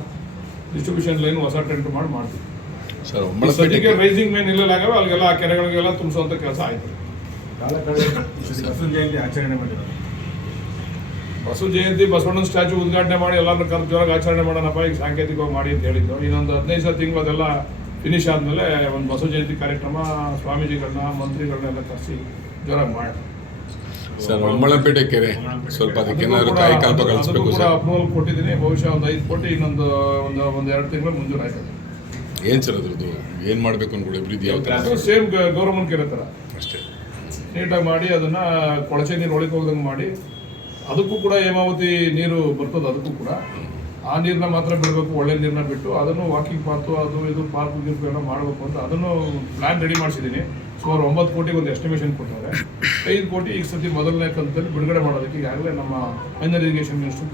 ಡಿಸ್ಟ್ರಿಬ್ಯೂಷನ್ ಲೈನ್ ಹೊಸ ಟೆಂಡರ್ ಮಾಡ್ತೀವಿ ಸದ್ಯಕ್ಕೆ. ರೈಸಿಂಗ್ ಲೈನ್ ಇಲ್ಲಲಾಗವೆ ಅಲ್ಲಿಗೆಲ್ಲ ಆ ಕೆರೆಗಳಿಗೆಲ್ಲ ತುಂಬಿಸುವಂಥ ಕೆಲಸ ಆಯಿತು. ಬಸವನ ಜಯಂತಿ ಆಚರಣೆ ಮಾಡಿರೋದು. ಬಸವ ಜಯಂತಿ ಬಸವಣ್ಣನ ಸ್ಟ್ಯಾಚು ಉದ್ಘಾಟನೆ ಮಾಡಿ ಎಲ್ಲರನ್ನ ಕರೆದು ಜೋರಾಗಿ ಆಚರಣೆ ಮಾಡೋಣಪ್ಪ, ಈಗ ಸಾಂಕೇತಿಕವಾಗಿ ಮಾಡಿ ಅಂತ ಹೇಳಿದ್ದು. ಇನ್ನೊಂದು 15 ತಿಂಗಳು ಅದೆಲ್ಲ ಫಿನಿಶ್ ಆದಮೇಲೆ ಒಂದು ಬಸವ ಜಯಂತಿ ಕಾರ್ಯಕ್ರಮ ಸ್ವಾಮೀಜಿಗಳನ್ನ ಮಂತ್ರಿಗಳನ್ನೆಲ್ಲ ಕರೆಸಿ ಜೋರಾಗಿ ಮಾಡಿ ಸರ್. ಹೊಂಬಳಪೇಟೆ ಕೆರೆ ಸ್ವಲ್ಪ ಅದಕ್ಕೇನಾದ್ರು ಕಾಯಿ ಕಲ್ಪ ಕಳಿಸ್ಬೇಕು ಸರ್. ಅಪ್ರೂವಲ್ ಕೊಟ್ಟಿದ್ದೀನಿ. ಬಹುಶಃ ಒಂದು 5 ಕೋಟಿ ಇನ್ನೊಂದು 2 ತಿಂಗಳು ಮುಂಜೂರು ಆಯ್ತದೆ. ಏನು ಸರ್ ಅದ್ರದ್ದು ಏನು ಮಾಡಬೇಕು ಅನ್ಕೊಳ್ಳಿ ಅಭಿವೃದ್ಧಿ ಯಾವ ಥರ? ಸೇಮ್ ಗೌರಮ್ಮನ ಕೆರೆ ಥರ ಅಷ್ಟೇ ನೀಟಾಗಿ ಮಾಡಿ ಅದನ್ನು ಕೊಳಚೆ ನೀರು ಒಳಗೆ ಹೋಗ್ದಂಗೆ ಮಾಡಿ ಅದಕ್ಕೂ ಕೂಡ ಹೇಮಾವತಿ ನೀರು ಬರ್ತದೆ, ಅದಕ್ಕೂ ಕೂಡ ಆ ನೀರನ್ನ ಮಾತ್ರ ಬಿಡಬೇಕು, ಒಳ್ಳೆ ನೀರನ್ನ ಬಿಟ್ಟು ಅದನ್ನು ವಾಕಿಂಗ್ ಪಾತು ಅದು ಇದು ಪಾರ್ಕ್ ಗೀರ್ಕ್ ಎಲ್ಲ ಮಾಡಬೇಕು ಅಂತ ಅದನ್ನು ಪ್ಲ್ಯಾನ್ ರೆಡಿ ಮಾಡಿಸಿದ್ದೀನಿ. ಸುಮಾರು 9 ಕೋಟಿಗೆ ಒಂದು ಎಸ್ಟಿಮೇಷನ್ ಕೊಟ್ಟಿದ್ದಾರೆ. 5 ಕೋಟಿ ಈಗ ಸತಿ ಮೊದಲನೇ ಕಂತಲ್ಲಿ ಬಿಡುಗಡೆ ಮಾಡೋದಕ್ಕೆ ಈಗಾಗಲೇ ನಮ್ಮ ಮೈನರ್ ಇರಿಗೇಷನ್ ಮಿನಿಸ್ಟರ್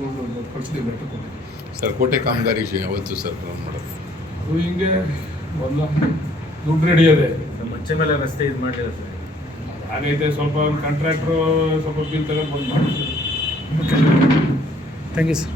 ಕಳಿಸಿದ್ದೀವಿ, ಲೆಟರ್ ಕೊಟ್ಟಿದ್ದೀವಿ. ಸರ್ ಕೋಟೆ ಕಾಮಗಾರಿ ಯಾವತ್ತು ಸರ್ ಪ್ರಾರಂಭ ಮಾಡೋದು? ಅದು ಹಿಂಗೆ ಮೊದಲ ದುಡ್ಡು ರೆಡಿ ಇದೆ, ಮುಂಚೆ ಮೇಲೆ ರಸ್ತೆ ಇದು ಮಾಡಿಲ್ಲ ಸರ್. ಹಾಗೈತೆ. ಸ್ವಲ್ಪ ಕಾಂಟ್ರಾಕ್ಟ್ರು ಸ್ವಲ್ಪ ಬಿಲ್ ತಗೊಂಡು ಬಂದು ಮಾಡಿ. Thank you sir.